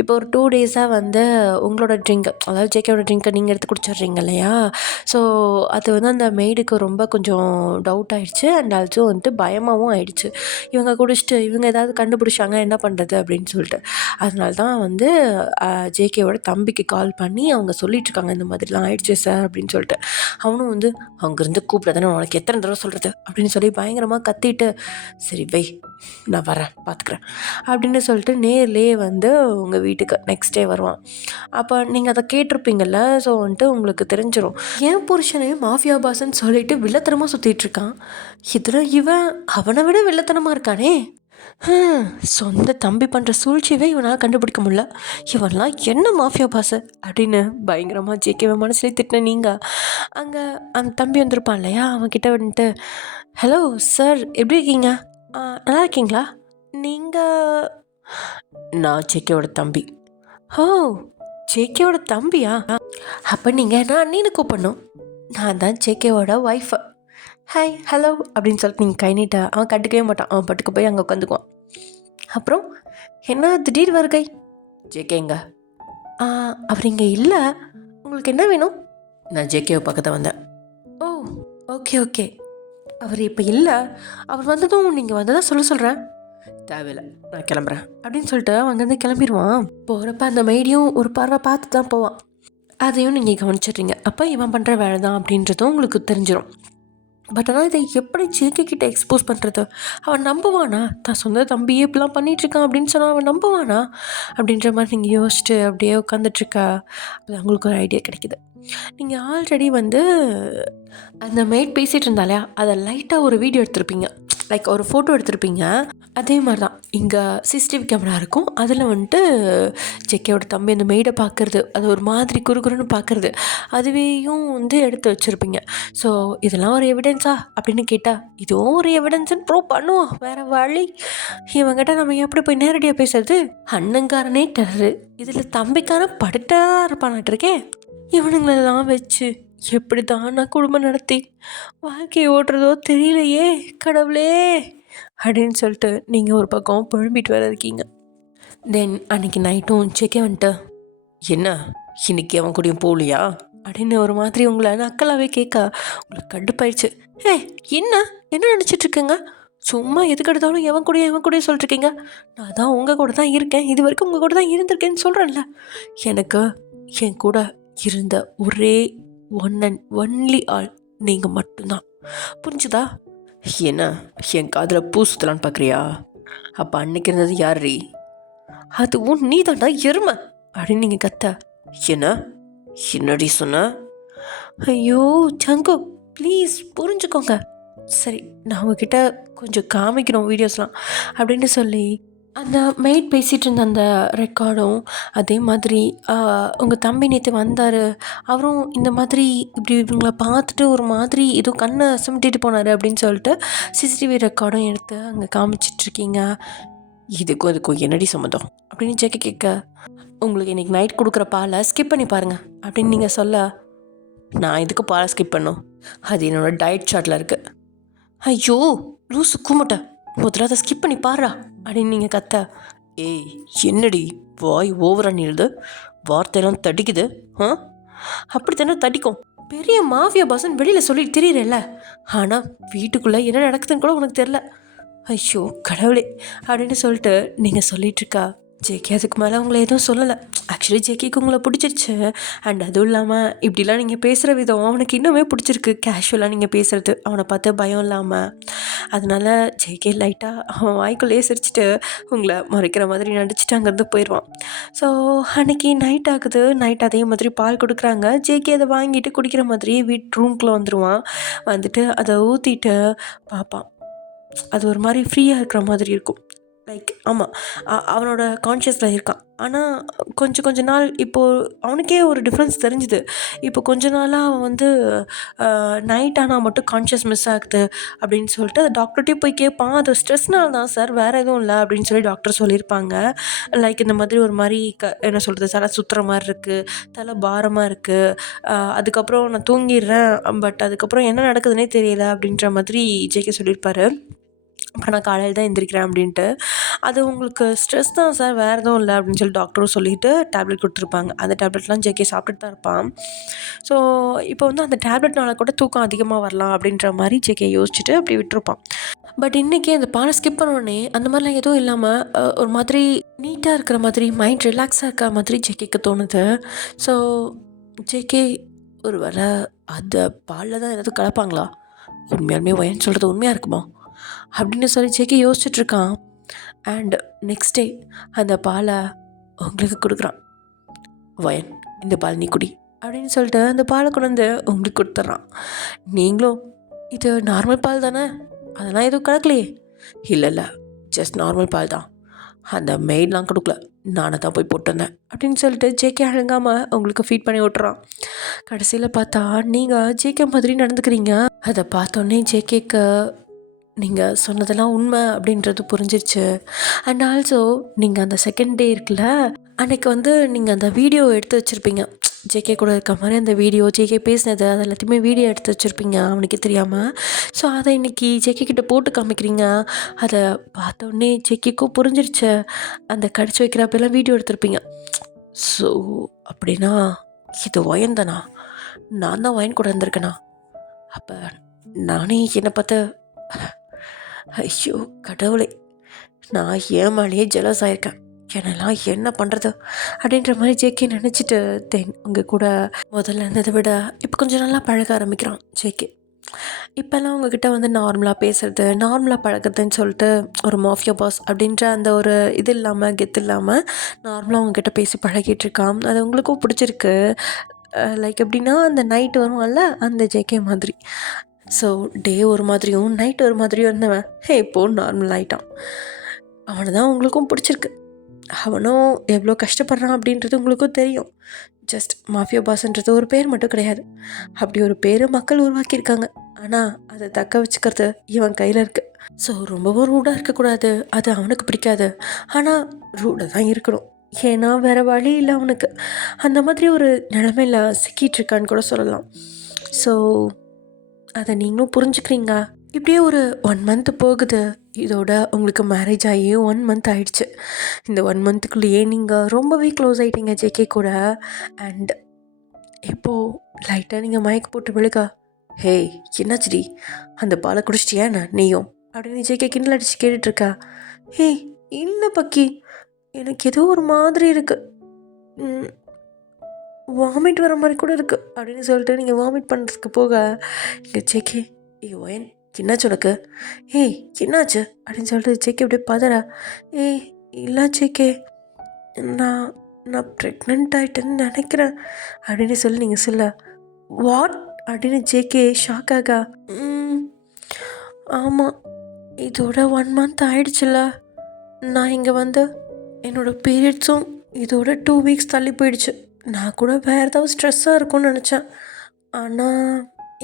இப்போ ஒரு 2 டேஸாக வந்து உங்களோட ட்ரிங்க், அதாவது ஜேகேவோட ட்ரிங்க்கை நீங்கள் எடுத்து குடிச்சிட்றீங்க இல்லையா, ஸோ அது வந்து அந்த மெய்டுக்கு ரொம்ப கொஞ்சம் டவுட் ஆகிடுச்சு. அண்ட் ஆல்சோ வந்துட்டு பயமாகவும் ஆயிடுச்சு. இவங்க குடிச்சிட்டு இவங்க ஏதாவது கண்டுபிடிச்சாங்க என்ன பண்ணுறது அப்படின்னு சொல்லிட்டு. அதனால தான் வந்து ஜேகேவோட தம்பிக்கு கால் பண்ணி அவங்க சொல்லிகிட்ருக்காங்க, இந்த மாதிரிலாம் ஆயிடுச்சு சார் அப்படின்னு சொல்லிட்டு. அவனும் வந்து அங்கேருந்து கூப்பிட தானே உனக்கு எத்தனை தடவை சொல்கிறது அப்படின்னு சொல்லி பயங்கரமாக கத்திட்டு, சரி வை நான் வரேன் பார்த்துக்குறேன் அப்படின்னு சொல்லிட்டு நேர்லேயே வந்து உங்கள் வீட்டுக்கு நெக்ஸ்ட் டே வருவான். அப்போ நீங்கள் அதை கேட்டிருப்பீங்கள்ல, ஸோ வந்துட்டு உங்களுக்கு தெரிஞ்சிடும் ஏன் புருஷனே மாஃபியா பாஸ்ன்னு சொல்லிட்டு வில்லத்தனமாக சுற்றிட்டுருக்கான், இதில் இவன் அவனை விட வில்லத்தனமாக இருக்கானே. சொந்த தம்பி பண்ணுற சூழ்ச்சியவே இவனால் கண்டுபிடிக்க முடியல, இவன்லாம் என்ன மாஃபியா பாஸு அப்படின்னு பயங்கரமாக ஜேகேவை மனசுலேயே திட்டின நீங்கள் அங்கே அந்த தம்பி வந்திருப்பான் இல்லையா, அவன்கிட்ட வந்துட்டு, ஹலோ சார் எப்படி இருக்கீங்க, நல்லா இருக்கீங்களா, நீங்கள் நான் ஜேகேவோட தம்பி. ஓ ஜேகேவோட தம்பியா, அப்போ நீங்கள் நான் அண்ணின்னு கூப்பிடணும், நான் தான் ஜேகேவோட ஒய்ஃபு. ஹாய் ஹலோ அப்படின்னு சொல்லிட்டு நீங்கள் கை நீட்ட அவன் கண்டுக்கவே மாட்டான். அவன் பட்டுக்கு போய் அங்கே உட்காந்துக்குவான். அப்புறம் என்ன திடீர் வருகை, ஜேகேங்க அவர் இங்கே இல்லை, உங்களுக்கு என்ன வேணும், நான் ஜேகேவை பக்கத்தில் வந்தேன். ஓ ஓகே ஓகே, அவர் இப்போ இல்லை, அவர் வந்ததும் நீங்கள் வந்ததான் சொல்கிறேன், தேவையில்லை நான் கிளம்புறேன் அப்படின்னு சொல்லிட்டு அவன் அங்கேருந்து கிளம்பிடுவான். போகிறப்ப அந்த மெய்டியும் ஒரு பார்வை பார்த்து தான் போவான். அதையும் நீங்கள் கவனிச்சிட்றீங்க. அப்போ இவன் பண்ணுற வேலை தான் அப்படின்றதும் உங்களுக்கு தெரிஞ்சிடும். பட் ஆனால் இதை எப்படி ஜேகே கிட்ட எக்ஸ்போஸ் பண்ணுறது, அவன் நம்புவானா, தான் சொந்த தம்பியே இப்படிலாம் பண்ணிகிட்ருக்கான் அப்படின்னு சொன்னால் அவன் நம்புவானா அப்படின்ற மாதிரி நீங்கள் யோசிச்சுட்டு அப்படியே உட்காந்துட்ருக்கா. அது அவங்களுக்கு ஒரு ஐடியா கிடைக்கிது. நீங்கள் ஆல்ரெடி வந்து அந்த மெய்ட் பேசிகிட்டு இருந்தாலையா, அதை லைட்டாக ஒரு வீடியோ எடுத்திருப்பீங்க, லைக் ஒரு ஃபோட்டோ எடுத்திருப்பீங்க. அதே மாதிரி தான் இங்கே சிசிடிவி கேமரா இருக்கும். அதில் வந்துட்டு ஜேகேவோட தம்பி அந்த மெய்டை பார்க்குறது, அது ஒரு மாதிரி குறுகுறுன்னு பார்க்குறது, அதுவேயும் வந்து எடுத்து வச்சுருப்பீங்க. ஸோ இதெல்லாம் ஒரு எவிடன்ஸா அப்படின்னு கேட்டால் இதுவும் ஒரு எவிடன்ஸுன்னு ப்ரூவ் பண்ணுவோம், வேறு வழி இவங்கிட்ட நம்ம எப்படி போய் நேரடியாக பேசுறது, அண்ணங்காரனே டெரரு, இதில் தம்பிக்காரன் படுட்டா இருப்பானாட்டிருக்கேன். இவனுங்களெல்லாம் வச்சு எப்படி தான் நான் குடும்பம் நடத்தி வாழ்க்கையை ஓட்டுறதோ தெரியலையே கடவுளே அப்படின்னு சொல்லிட்டு நீங்கள் ஒரு பக்கம் புழம்பிட்டு வர இருக்கீங்க. தென் அன்றைக்கி நைட்டும் ஜேகே வந்துட்டு, என்ன இன்னைக்கு அவன் கூடயும் போகலையா அப்படின்னு ஒரு மாதிரி உங்களை நக்கலாகவே கேட்க உங்களுக்கு கடுப்பாயிடுச்சு. என்ன என்ன நினச்சிட்ருக்குங்க, சும்மா எதுக்கு எடுத்தாலும் எவன் கூட சொல்லிட்டுருக்கீங்க, நான் தான் உங்கள் கூட தான் இருக்கேன், இது வரைக்கும் உங்கள் கூட தான் இருந்திருக்கேன்னு சொல்கிறேன்ல, எனக்கு என் கூட இருந்த ஒரே ஒன் அண்ட் ஒன்லி ஆள் நீங்கள் மட்டும்தான், புரிஞ்சுதா, என்ன என் காதில் பூ சுற்றலான்னு பார்க்குறியா, அப்போ அன்னைக்கு இருந்தது யார் ரீ, அதுவும் நீ தாண்டா எருமை அப்படின்னு நீங்கள் கத்த. என்னடி சொன்ன, ஐயோ சங்கு ப்ளீஸ் புரிஞ்சுக்கோங்க, சரி நான் உங்ககிட்ட கொஞ்சம் காமிக்கிறோம் வீடியோஸ்லாம் அப்படின்னு சொல்லி அந்த மெய்ட் பேசிகிட்டு இருந்த அந்த ரெக்கார்டும், அதே மாதிரி உங்கள் தம்பி நேற்று வந்தார், அவரும் இந்த மாதிரி இப்படி இவங்கள பார்த்துட்டு ஒரு மாதிரி ஏதோ கண்ணை சிமிட்டிட்டு போனார் அப்படின்னு சொல்லிட்டு சிசிடிவி ரெக்கார்டும் எடுத்து அங்கே காமிச்சிட்ருக்கீங்க. இதுக்கும் என்னடி சம்மந்தம் அப்படின்னு ஜேகே கேட்க, உங்களுக்கு இன்றைக்கி நைட் கொடுக்குற பாலை ஸ்கிப் பண்ணி பாருங்கள் அப்படின்னு நீங்கள் சொல்ல, நான் இதுக்கு பாலை ஸ்கிப் பண்ணோம், அது என்னோடய டயட் சார்ட்டில் இருக்குது. ஐயோ லூசு கும்பிட்ட, முதல்ல அதை ஸ்கிப் பண்ணி பாடுறா அப்படின்னு நீங்கள் கத்த, ஏய் என்னடி வாய் ஓவரா நீளுது, வார்த்தையெல்லாம் தடிக்குது, ஆ அப்படித்தானே தடிக்கும், பெரிய மாஃபியா பாஸ்ன்னு வெளியில் சொல்லிட்டு திரியிறல்ல, ஆனால் வீட்டுக்குள்ளே என்ன நடக்குதுன்னு கூட உனக்கு தெரில, ஐயோ கடவுளே அப்படின்னு சொல்லிட்டு நீங்கள் சொல்லிகிட்ருக்கா. ஜேகே அதுக்கு மேலே உங்களை எதுவும் சொல்லலை. ஆக்சுவலி ஜேகேக்கு உங்களை பிடிச்சிருச்சு. அண்ட் அதுவும் இல்லாமல் இப்படிலாம் நீங்கள் பேசுகிற விதம் அவனுக்கு இன்னுமே பிடிச்சிருக்கு. கேஷுவலாக நீங்கள் பேசுகிறது, அவனை பார்த்து பயம் இல்லாமல். அதனால ஜேகே லைட்டாக அவன் வாய்க்குள்ளேயே சிரிச்சிட்டு உங்களை மறைக்கிற மாதிரி நடிச்சுட்டு அங்கேருந்து போயிடுவான். ஸோ அன்றைக்கி நைட் ஆகுது. நைட் அதே மாதிரி பால் கொடுக்குறாங்க. ஜேகே அதை வாங்கிட்டு குடிக்கிற மாதிரி ரூம்குள்ளே வந்துடுவான். வந்துட்டு அதை ஊற்றிட்டு பார்ப்பான். அது ஒரு மாதிரி ஃப்ரீயாக இருக்கிற மாதிரி இருக்கும். லைக் ஆமாம், அவனோட கான்ஷியஸில் இருக்கான். ஆனால் கொஞ்ச நாள் இப்போது அவனுக்கே ஒரு டிஃப்ரென்ஸ் தெரிஞ்சுது. இப்போ கொஞ்ச நாளாக அவன் வந்து நைட் ஆனால் மட்டும் கான்ஷியஸ் மிஸ் ஆகுது அப்படின்னு சொல்லிட்டு அது டாக்டர்கிட்டே போய் கேட்பான். அது ஸ்ட்ரெஸ்னால் தான் சார், வேறு எதுவும் இல்லை அப்படின்னு சொல்லி டாக்டர் சொல்லியிருப்பாங்க. லைக் இந்த மாதிரி ஒரு மாதிரி என்ன சொல்கிறது, தலை சுற்றுற மாதிரி இருக்குது, தலை பாரமாக இருக்குது, அதுக்கப்புறம் நான் தூங்கிடுறேன், பட் அதுக்கப்புறம் என்ன நடக்குதுன்னே தெரியல அப்படின்ற மாதிரி ஜேகே சொல்லியிருப்பாரு. அப்போ நான் காலையில் தான் எந்திரிக்கிறேன் அப்படின்ட்டு. அது உங்களுக்கு ஸ்ட்ரெஸ் தான் சார், வேறு எதுவும் இல்லை அப்படின்னு சொல்லி டாக்டரும் சொல்லிவிட்டு டேப்லெட் கொடுத்துருப்பாங்க. அந்த டேப்லெட்லாம் ஜேகே சாப்பிட்டுட்டு தான் இருப்பான். ஸோ இப்போ வந்து அந்த டேப்லெட்னால கூட தூக்கம் அதிகமாக வரலாம் அப்படின்ற மாதிரி ஜேகே யோசிச்சுட்டு அப்படி விட்டுருப்பான். பட் இன்றைக்கி அந்த பாலை ஸ்கிப் பண்ணோடனே அந்த மாதிரிலாம் எதுவும் இல்லாமல் ஒரு மாதிரி நீட்டாக இருக்கிற மாதிரி, மைண்ட் ரிலாக்ஸாக இருக்கிற மாதிரி ஜேகேக்கு தோணுது. ஸோ ஜேகே ஒரு வேளை அந்த பாலில் தான் ஏதாவது கலப்பாங்களா, உண்மையாலுமே வயன் சொல்கிறது உண்மையாக இருக்குமா அப்படின்னு சொல்லி ஜேகே யோசிச்சுட்ருக்கான். அண்ட் நெக்ஸ்ட் டே அந்த பாலை உங்களுக்கு கொடுக்குறான். வயன், இந்த பால் நீ குடி அப்படின்னு சொல்லிட்டு அந்த பாலை கொண்டு வந்து உங்களுக்கு கொடுத்துட்றான். நீங்களும் இது நார்மல் பால் தானே, அதெல்லாம் எதுவும் கலக்கலையே, இல்லை ஜஸ்ட் நார்மல் பால் தான், அந்த மெய்ட்லாம் கொடுக்கல, நானே தான் போய் போட்டு வந்தேன் அப்படின்னு சொல்லிட்டு ஜேகே அழுங்காமல் உங்களுக்கு ஃபீட் பண்ணி விட்டுறான். கடைசியில் பார்த்தா நீங்கள் ஜேகே மாதிரி நடந்துக்கிறீங்க. அதை பார்த்தோன்னே ஜேகேக்கு நீங்கள் சொன்னதெல்லாம் உண்மை அப்படின்றது புரிஞ்சிருச்சு. அண்ட் ஆல்சோ நீங்கள் அந்த செகண்ட் டே இருக்குல்ல, அன்றைக்கி வந்து நீங்கள் அந்த வீடியோ எடுத்து வச்சுருப்பீங்க, ஜேகே கூட இருக்க மாதிரி அந்த வீடியோ, ஜேகே பேசினது, அது எல்லாத்தையுமே வீடியோ எடுத்து வச்சுருப்பீங்க அவனுக்கு தெரியாமல். ஸோ அதை இன்றைக்கி ஜேகே கிட்டே போட்டு காமிக்கிறீங்க. அதை பார்த்தோன்னே ஜேகேக்கும் புரிஞ்சிருச்சு. அந்த கடிச்சு வைக்கிறப்பெல்லாம் வீடியோ எடுத்திருப்பீங்க. ஸோ அப்படின்னா இது ஒயன் தானா, நான் தான் ஒயன் கூட இருந்திருக்கேனா, அப்போ நானே என்னை பார்த்து, ஐயோ கடவுளே, நான் ஏன் மேலேயே ஜெலஸ் ஆகிருக்கேன், என்னெல்லாம் என்ன பண்ணுறது அப்படின்ற மாதிரி ஜேகே நினச்சிட்டு தென் உங்கள் கூட முதல்ல இருந்ததை விட இப்போ கொஞ்சம் நல்லா பழக ஆரம்பிக்கிறான் ஜேகே. இப்போல்லாம் உங்ககிட்ட வந்து நார்மலாக பேசுகிறது, நார்மலாக பழகிறதுன்னு சொல்லிட்டு ஒரு மாஃபியா பாஸ் அப்படின்ற அந்த ஒரு இது இல்லாமல், கெத்து இல்லாமல் நார்மலாக உங்ககிட்ட பேசி பழகிட்டுருக்கான். அது உங்களுக்கும் பிடிச்சிருக்கு. லைக் எப்படின்னா அந்த நைட்டு வருவான்ல அந்த ஜேகே மாதிரி. ஸோ டே ஒரு மாதிரியும் நைட் ஒரு மாதிரியும் இருந்தவன் இப்போது நார்மல் ஆகிட்டான். அவனை தான் உங்களுக்கும் பிடிச்சிருக்கு. அவனும் எவ்வளோ கஷ்டப்படுறான் அப்படின்றது உங்களுக்கும் தெரியும். ஜஸ்ட் மாஃபியா பாஸ்ன்றது ஒரு பேர் மட்டும் கிடையாது, அப்படி ஒரு பேர் மக்கள் உருவாக்கியிருக்காங்க. ஆனால் அதை தக்க வச்சுக்கிறது இவன் கையில் இருக்குது. ஸோ ரொம்பவும் ரூடாக இருக்கக்கூடாது, அது அவனுக்கு பிடிக்காது. ஆனால் ரூடாக தான் இருக்கணும், ஏன்னா வேறு வழி இல்லை அவனுக்கு. அந்த மாதிரி ஒரு நிலமையில் சிக்கிட்டு இருக்கான்னு கூட சொல்லலாம். ஸோ அதை நீங்களும் புரிஞ்சுக்கிறீங்க. இப்படியே ஒரு 1 மந்த் போகுது. இதோட உங்களுக்கு மேரேஜ் ஆகி 1 மந்த் ஆகிடுச்சு. இந்த 1 மந்த்துக்குள்ளேயே நீங்கள் ரொம்பவே க்ளோஸ் ஆகிட்டீங்க ஜேகே கூட. அண்ட் இப்போது லைட்டாக நீங்கள் மயக்க போட்டு விழுக, ஹேய் என்னாச்சுடி, அந்த பாலை குடிச்சிட்டியா என்ன நீயும் அப்படின்னு ஜேகே கிண்டல் அடித்து கேட்டுட்ருக்கா. ஹேய் இல்லை பக்கி, எனக்கு ஏதோ ஒரு மாதிரி இருக்குது, வாமிட் வர மாதிரி கூட இருக்குது அப்படின்னு சொல்லிட்டு நீங்கள் வாமிட் பண்ணுறதுக்கு போக இங்கே ஜேகே, ஒயன் என்னாச்சு உனக்கு, ஏய் என்னாச்சு அப்படின்னு சொல்லிட்டு ஜேகே அப்படியே பதறா. ஏய் இல்லை ஜேகே, நான் நான் ப்ரெக்னென்ட் ஆகிட்டேன்னு நினைக்கிறேன் அப்படின்னு சொல்லி நீங்கள் சொல்ல, வாட் அப்படின்னு ஜேகே ஷாக் ஆகா. ஆமாம், இதோட 1 மந்த் ஆயிடுச்சுல, நான் இங்கே வந்து என்னோடய பீரியட்ஸும் இதோட 2 வீக்ஸ் தள்ளி போயிடுச்சு. நான் கூட வேறு ஏதாவது ஸ்ட்ரெஸ்ஸாக இருக்கும்னு நினச்சேன், ஆனால்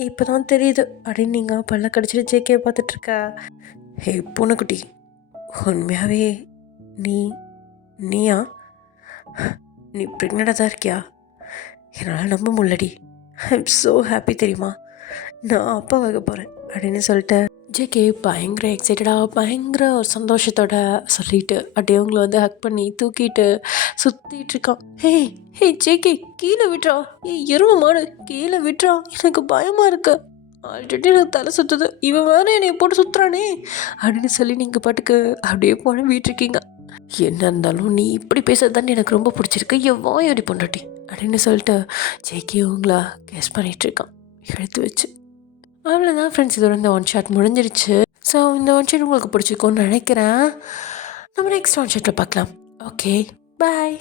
இப்போ தான் தெரியுது அப்படின்னு நீங்கள் பல்ல கடிச்சிட்டு ஜேகே பார்த்துட்ருக்கா. ஹே பூனைக்குட்டி, உண்மையாகவே நீயா, நீ ப்ரெக்னெண்ட்டாக தான் இருக்கியா, என்னால் நம்ப முடியலடி, ஐ எம் ஸோ ஹாப்பி தெரியுமா, நான் அப்பா ஆக போகிறேன் அப்படின்னு சொல்லிட்டு ஜேகே பயங்கர எக்ஸைட்டடாக பயங்கர ஒரு சந்தோஷத்தோட சொல்லிட்டு அப்படியே அவங்கள வந்து ஹக் பண்ணி தூக்கிட்டு சுற்றிட்டு இருக்கான். ஹே ஹே ஜேகே கீழே விட்றா, எருமை மாடு கீழே விட்றா, எனக்கு பயமாக இருக்கு, ஆல்ரெடி எனக்கு தலை சுற்றுது, இவன் வேற என்னை போட்டு சுற்றுறானே அப்படின்னு சொல்லி நீங்கள் பாட்டுக்கு அப்படியே போன வீட்டிருக்கீங்க. என்ன இருந்தாலும் நீ இப்படி பேசுறது தானே எனக்கு ரொம்ப பிடிச்சிருக்கு, என் வாயாடி பொண்டாட்டி அப்படின்னு சொல்லிட்டு ஜேகே உங்களா கெஸ் பண்ணிட்டு இருக்கான் எடுத்து வச்சு. அவ்வளோதான் ஃப்ரெண்ட்ஸ், இதோட இந்த ஒன் ஷாட் முடிஞ்சிருச்சு. ஸோ இந்த ஒன் ஷாட் உங்களுக்கு பிடிச்சிருக்கும்னு நினைக்கிறேன். நம்ம நெக்ஸ்ட் ஒன் ஷாட்டில் பார்க்கலாம். Okay bye.